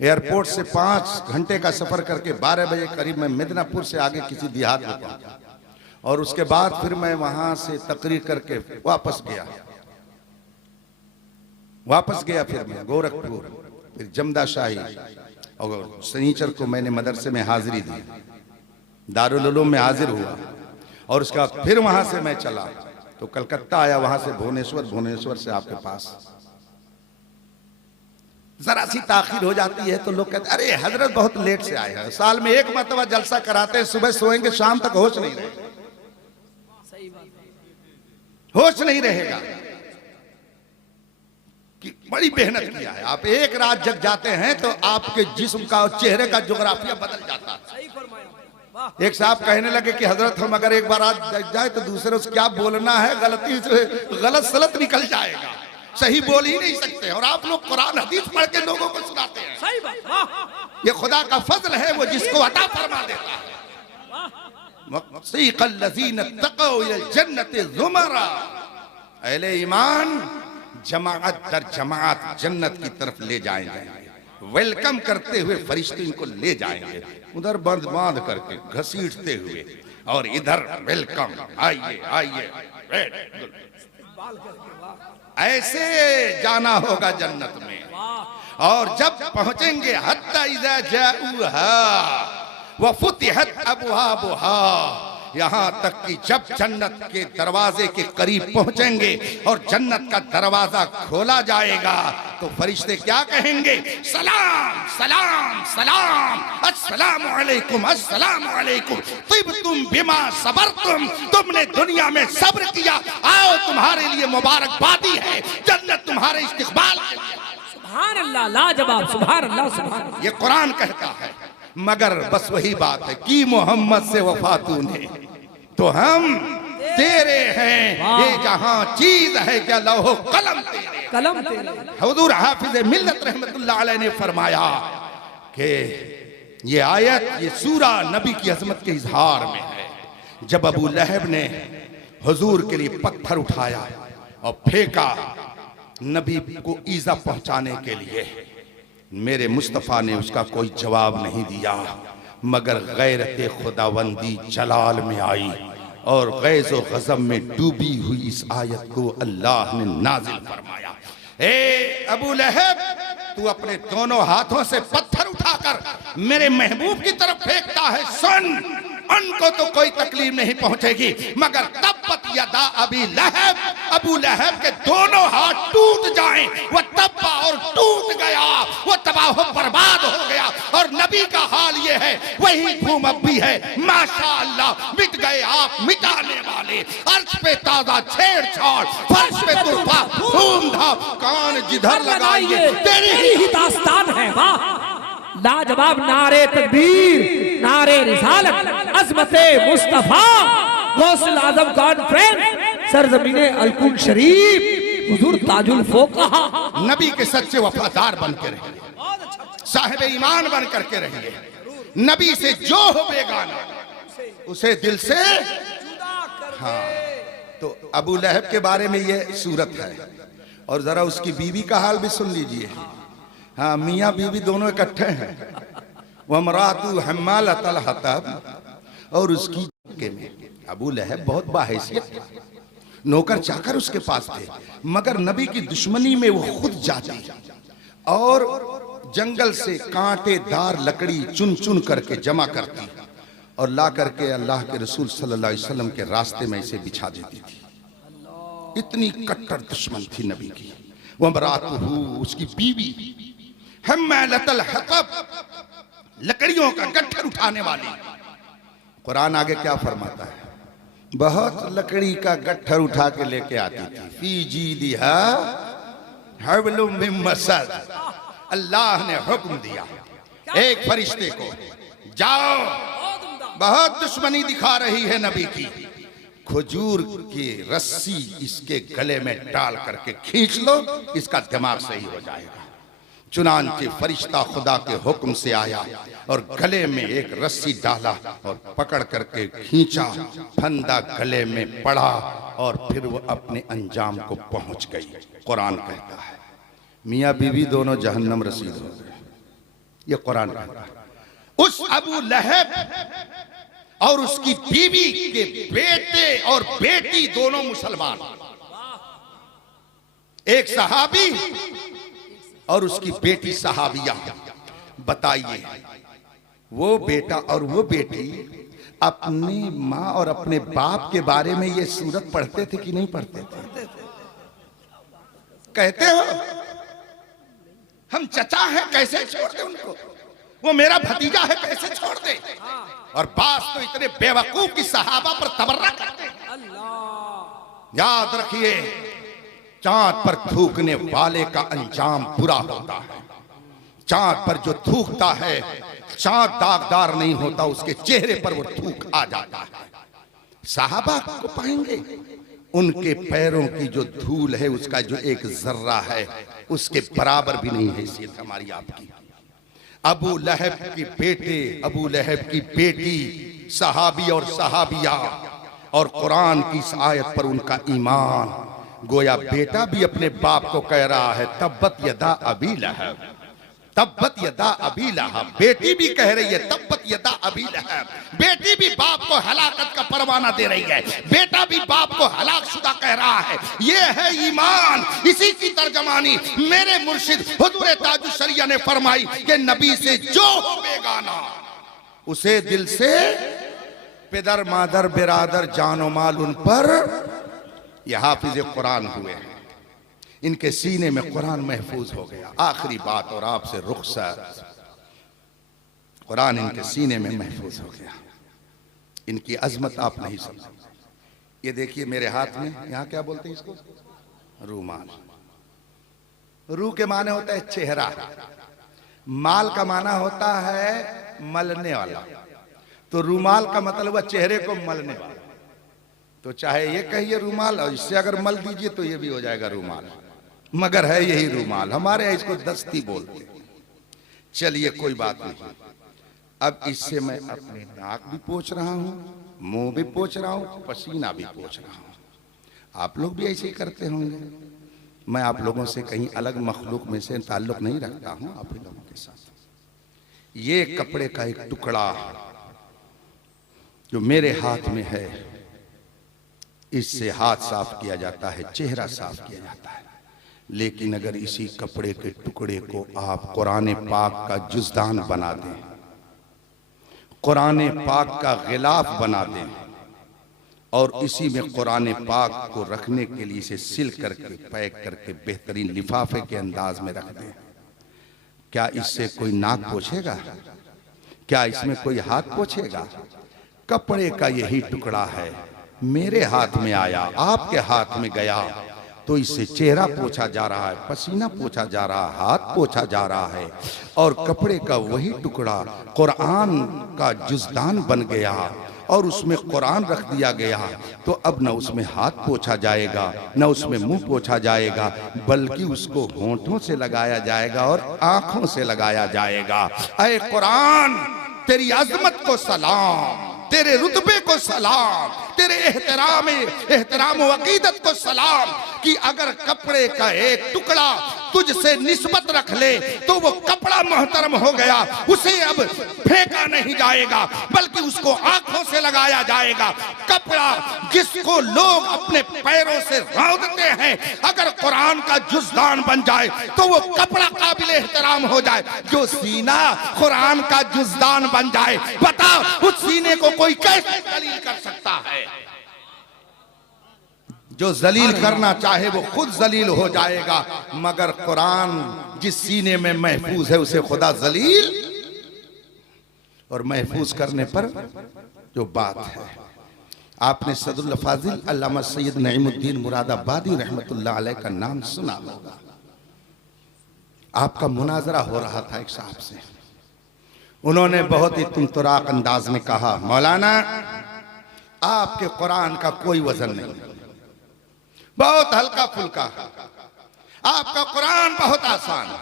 एयरपोर्ट से 5 घंटे का सफर करके 12 बजे करीब मैं मिदनापुर से आगे किसी देहात में पहुंचा, और उसके बाद फिर मैं वहां से तकरीर करके वापस गया फिर मैं गोरखपुर, फिर जमदा शाही, और शनिचर को मैंने मदरसे में हाजिरी दी, दारुल उलूम में हाजिर हुआ, और उसके बाद फिर वहां से मैं चला तो कलकत्ता आया, वहां से भुवनेश्वर, भुवनेश्वर से आपके पास। जरा सी ताखिर हो जाती है तो लोग कहते अरे हजरत बहुत लेट से आए हैं, साल में 1 मरतबा जलसा कराते हैं, सुबह सोएंगे शाम तक होश नहीं रहेगा, होश नहीं रहेगा कि बड़ी मेहनत किया है। आप एक रात जग जाते हैं तो आपके जिस्म का और चेहरे का जोग्राफिया बदल जाता है। एक साहब कहने लगे कि हजरत हम अगर एक बार रात जग जाए तो दूसरे से क्या बोलना है, गलती से गलत सलत निकल जाएगा, सही बोल ही नहीं सकते, और आप लोग कुरान हदीस पढ़ के लोगों को सुनाते हैं। सही बात, ये खुदा का फजल है, वो जिसको अता फरमा देता है। अहले ईमान जमाअत दर जमाअत जन्नत की तरफ ले जाएंगे, वेलकम करते हुए फरिश्ते इनको ले जाएंगे, उधर बंद बांध करके घसीटते हुए, और इधर वेलकम, आइए आइए, ऐसे जाना होगा जन्नत में। और जब पहुंचेंगे हत्ता इज़ा जाऊहा व फुतिहत अबवाबुहा, यहाँ तक कि जब जन्नत के दरवाजे के करीब पहुंचेंगे और जन्नत का दरवाजा खोला जाएगा तो फरिश्ते क्या कहेंगे, सलाम सलाम सलाम, अस्सलामु अलैकुम अस्सलामु अलैकुम, तिबतुम बिमा सबरतुम, तुमने दुनिया में सब्र किया, आओ तुम्हारे लिए मुबारकबादी है, जन्नत तुम्हारे इस्तकबाल के लिए। सुभान अल्लाह, लाजवाब, सुभान अल्लाह, सुभान अल्लाह। ये कुरान कहता है, मगर बस वही बात है कि मोहम्मद से वफा तूने तो हम तेरे हैं, ये जहां चीज है क्या लौह कलम तेरे, कलम तेरे। हुजूर हाफिज मिल्लत रहमतुल्लाह अलैह ने फरमाया कि ये आयत, ये सूरा नबी की अजमत के इजहार में है। जब अबू लहब ने हुजूर के लिए पत्थर उठाया और फेंका नबी को ईजा पहुंचाने के लिए, मेरे मुस्तफ़ा ने उसका कोई जवाब नहीं दिया, मगर गैरत खुदावंदी जलाल में आई और गैज़ो गज़ब में डूबी हुई इस आयत को अल्लाह ने नाजिल फरमाया। ए अबू लहब, तू अपने दोनों हाथों से पत्थर उठाकर मेरे महबूब की तरफ फेंकता है, सुन, उनको तो कोई तकलीफ नहीं पहुंचेगी, मगर तब्बत यदा अबी लहब, अबू लहब के दोनों हाथ टूट जाएं, वो तब्बा और टूट गया, वो तबाह बर्बाद हो गया। और नबी का हाल ये है, वही धूम अब भी है, माशाअल्लाह, मिट गए आप मिटाने वाले, अर्श पे ताजा छेड़छाड़, फर्श पे तूफा धूमधाम, कान जिधर लगाइए तेरी ही दास्तान है। वाह, लाजवाब, नारे तकबीर, नारे रिसालत, अजमते मुस्तफा गौसुल आजम कॉन्फ्रेंस सरजमीने अलकुल शरीफ हुजूर ताजुल फोकहा नबी के सच्चे वफादार बन के रहिए, साहिब ईमान बन करके रहिए। नबी से जो हो बेगाना उसे दिल से, हाँ। तो अबू लहब के बारे में ये सूरत है। और जरा उसकी बीवी का हाल भी सुन लीजिए। हाँ, मियाँ बीवी दोनों इकट्ठे हैं। वह मरातु हम्मालतल हतब, और उसकी के में अबू लहब बहुत बाहैसियत था, नौकर चाकर उसके पास थे, मगर नबी की दुश्मनी में वो खुद जाती और जंगल से कांटेदार लकड़ी चुन चुन करके जमा करती और ला करके अल्लाह के रसूल सल्लल्लाहु अलैहि वसल्लम के रास्ते में इसे बिछा देती थी। इतनी कट्टर दुश्मन थी नबी की। वह बरातहू, उसकी बीवी, हम्मालतल हतब, लकड़ियों का गट्ठर उठाने वाली। कुरान आगे क्या फरमाता है? बहुत लकड़ी का गट्ठर उठा के लेके आती थी। फी जीदिहा हब्लुम मिन मसद। अल्लाह ने हुक्म दिया एक फरिश्ते को, जाओ, बहुत दुश्मनी दिखा रही है नबी की, खजूर की रस्सी इसके गले में डाल करके खींच लो, इसका दिमाग सही हो जाएगा। चुनांचे फरिश्ता खुदा के हुक्म से आया और गले में एक रस्सी डाला और पकड़ करके खींचा, फंदा गले में पड़ा और फिर वो अपने अंजाम को पहुंच गई। कुरान कहता है मियाँ बीवी दोनों जहन्नम रसीद हो गए। ये कुरान कहता है। उस अबू लहब और उसकी बीवी के बेटे और बेटी दोनों मुसलमान, एक सहाबी और उसकी बेटी सहाबिया। बताइए, वो बेटा और वो बेटी अपनी माँ और अपने बाप के बारे में ये सूरत पढ़ते थे कि नहीं पढ़ते थे? कहते हो हम चचा हैं, कैसे छोड़ दे उनको, वो मेरा भतीजा है, कैसे छोड़ दे। और बास तो इतने बेवकूफ की सहाबा पर तबर्रा करते। याद रखिए, चांद पर थूकने वाले का अंजाम बुरा होता है। चांद पर जो थूकता है, चांद दागदार नहीं होता, उसके चेहरे पर वो थूक आ जाता है। सहाबा को पाएंगे, उनके पैरों की जो धूल है, उसका जो एक जर्रा है, उसके बराबर भी नहीं हैसियत हमारी आपकी। अबू लहब के बेटे, अबू लहब की बेटी, सहाबी और सहाबिया, और कुरान की इस आयत पर उनका ईमान। गोया बेटा भी अपने बाप को कह रहा है तब्बत यदा अबी लहब, तब्बत यदा अबी लहब। बेटी भी कह रही है तब्बत यदा अबी लहब। बेटी भी बाप को हलाकत का परवाना दे रही है, बेटा भी बाप को हलाकशुदा कह रहा है। ये है ईमान। इसी की तर्जमानी मेरे मुर्शिद हुजूर ताजुल शरिया ने फरमाई कि नबी से जो हो बेगाना उसे दिल से, पिदर मादर बिरादर जानो माल उन पर। ये हाफिज कुरान हुए हैं, इनके सीने में कुरान महफूज हो गया। आखिरी बात और आपसे रुखसत, कुरान इनके सीने में महफूज हो गया। इनकी अजमत आप नहीं समझ। ये देखिए मेरे हाथ में, यहाँ क्या बोलते हैं इसको? रूमाल। रू के माने होता है चेहरा, माल का माना होता है मलने वाला। तो रूमाल का मतलब हुआ चेहरे को मलने वाला। तो चाहे ये कहिए रूमाल, और इससे अगर मल दीजिए तो ये भी हो जाएगा रूमाल, मगर है यही रूमाल। हमारे यहाँ इसको दस्ती बोलते। चलिए कोई बात नहीं। अब इससे मैं अपने नाक भी पोंछ रहा हूँ, मुंह भी पोंछ रहा हूँ, पसीना भी पोंछ रहा हूँ। आप लोग भी ऐसे ही करते होंगे। मैं आप लोगों से कहीं अलग मखलूक में से ताल्लुक नहीं रखता हूँ, आप लोगों के साथ। ये कपड़े का एक टुकड़ा जो मेरे हाथ में है, इससे हाथ साफ किया जाता है, चेहरा साफ किया जाता है। लेकिन अगर इसी कपड़े के टुकड़े को आप कुरान पाक का जुज़दान बना दें, कुरान पाक का गिलाफ बना दें और इसी में कुरान पाक को रखने के लिए इसे सिल करके पैक करके बेहतरीन लिफाफे के अंदाज में रख दें, क्या इससे कोई नाक पोंछेगा? क्या इसमें कोई हाथ पोंछेगा? कपड़े का यही टुकड़ा है, मेरे हाथ में आया, आपके हाथ में गया, तो इससे चेहरा पोंछा जा रहा है, पसीना पोंछा जा रहा है, हाथ पोंछा जा रहा है, और कपड़े का वही टुकड़ा कुरान का जुज़दान बन गया और उसमें कुरान रख दिया गया। तो अब न उसमें हाथ पोंछा जाएगा, न उसमें मुंह पोंछा जाएगा, बल्कि उसको होंठों से लगाया जाएगा और आंखों से लगाया जाएगा। ऐ कुरान, तेरी अजमत को सलाम, तेरे रुतबे को सलाम, तेरे एहतराम व अकीदत को सलाम कि अगर कपड़े का एक टुकड़ा तुझसे निस्बत रख ले तो वो कपड़ा मोहतरम हो गया, उसे अब फेंका नहीं जाएगा बल्कि उसको आंखों से लगाया जाएगा। कपड़ा जिसको लोग अपने पैरों से रौंदते हैं, अगर कुरान का जुज़दान बन जाए तो वो कपड़ा काबिल एहतराम हो जाए। जो सीना कुरान का जुज़दान बन जाए, बताओ उस सीने को कोई कैसे जलील कर सकता है? जो जलील करना चाहे वो खुद जलील हो जाएगा, मगर कुरान जिस सीने में महफूज है उसे खुदा जलील और महफूज करने पर जो बात है। आपने सदरुल फाजिल अल्लामा सैयद नईमुद्दीन मुरादाबादी रहमतुल्लाह अलैह का नाम सुना होगा। आपका मुनाजरा हो रहा था एक साहब से, उन्होंने बहुत ही तुमतुराक अंदाज में कहा, मौलाना आपके कुरान का कोई वजन नहीं, बहुत हल्का फुल्का, आपका कुरान बहुत आसान है।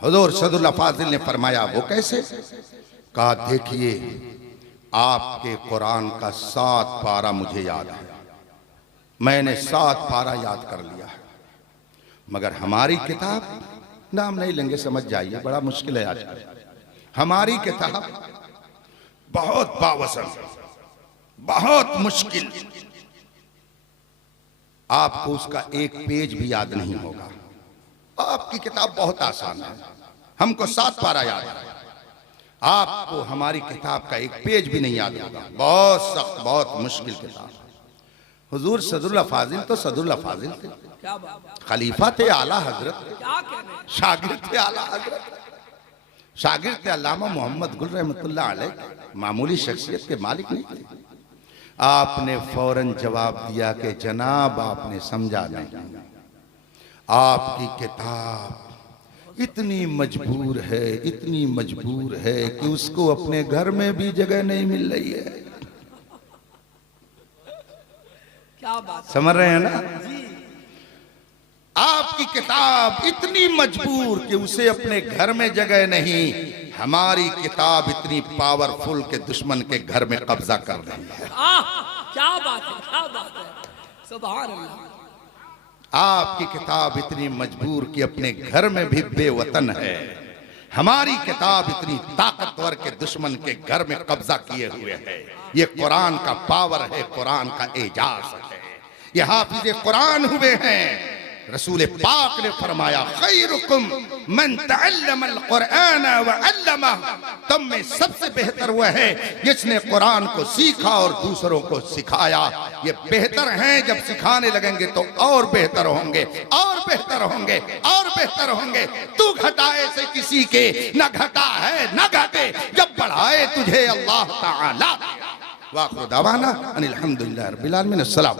हुजूर सदरुल फाजिल ने फरमाया, वो कैसे? कहा, देखिए आपके कुरान का 7 पारा मुझे याद है, मैंने 7 पारा याद कर लिया है, मगर हमारी किताब, नाम नहीं लेंगे समझ जाइए, बड़ा मुश्किल है आज, हमारी किताब बहुत बावसन, बहुत मुश्किल, आपको उसका एक पेज भी याद नहीं होगा। आपकी किताब बहुत आसान है, हमको 7 पारा याद है, आपको हमारी किताब का एक पेज भी नहीं याद होगा, बहुत सख्त, बहुत मुश्किल किताब। हुजूर सदरुल फाजिल तो सदरुल फाजिल थे, खलीफा थे आला हजरत, शागिर्द थे आला हजरत, शागिर्द थे अल्लामा मोहम्मद गुल रहमतुल्लाह अलैह, मामूली शख्सियत के मालिक नहीं थे। आपने फौरन जवाब दिया कि जनाब आपने समझा नहीं, आपकी किताब इतनी मजबूर है, इतनी मजबूर है कि उसको अपने घर में भी जगह नहीं मिल रही है। क्या बात, समझ रहे हैं ना? आपकी किताब इतनी मजबूर कि उसे अपने घर में जगह नहीं, हमारी किताब इतनी पावरफुल के दुश्मन के घर में कब्जा कर रही है। क्या बात है, क्या बात है, सुभान अल्लाह। आपकी किताब इतनी मजबूर कि अपने घर में भी बेवतन है, हमारी किताब इतनी ताकतवर के दुश्मन के घर में कब्जा किए हुए है। ये कुरान का पावर है, कुरान का एजाज है, ये हाफिज कुरान हुए हैं। रसूल पाक ने फरमाया, खैरुकुम मन तअल्लमल कुरआन व अल्लमह, तुम में सबसे बेहतर वह है जिसने कुरान को सीखा और दूसरों को सिखाया। ये बेहतर हैं, जब सिखाने लगेंगे तो और बेहतर होंगे, और बेहतर होंगे, और बेहतर होंगे। तू घटाए से किसी के न घटा है न घटे, जब बढ़ाए तुझे अल्लाह ताला। वाखिर दावाना अनिल हम्दुलिल्लाहि रब्बिल आलमीन। अस्सलाम।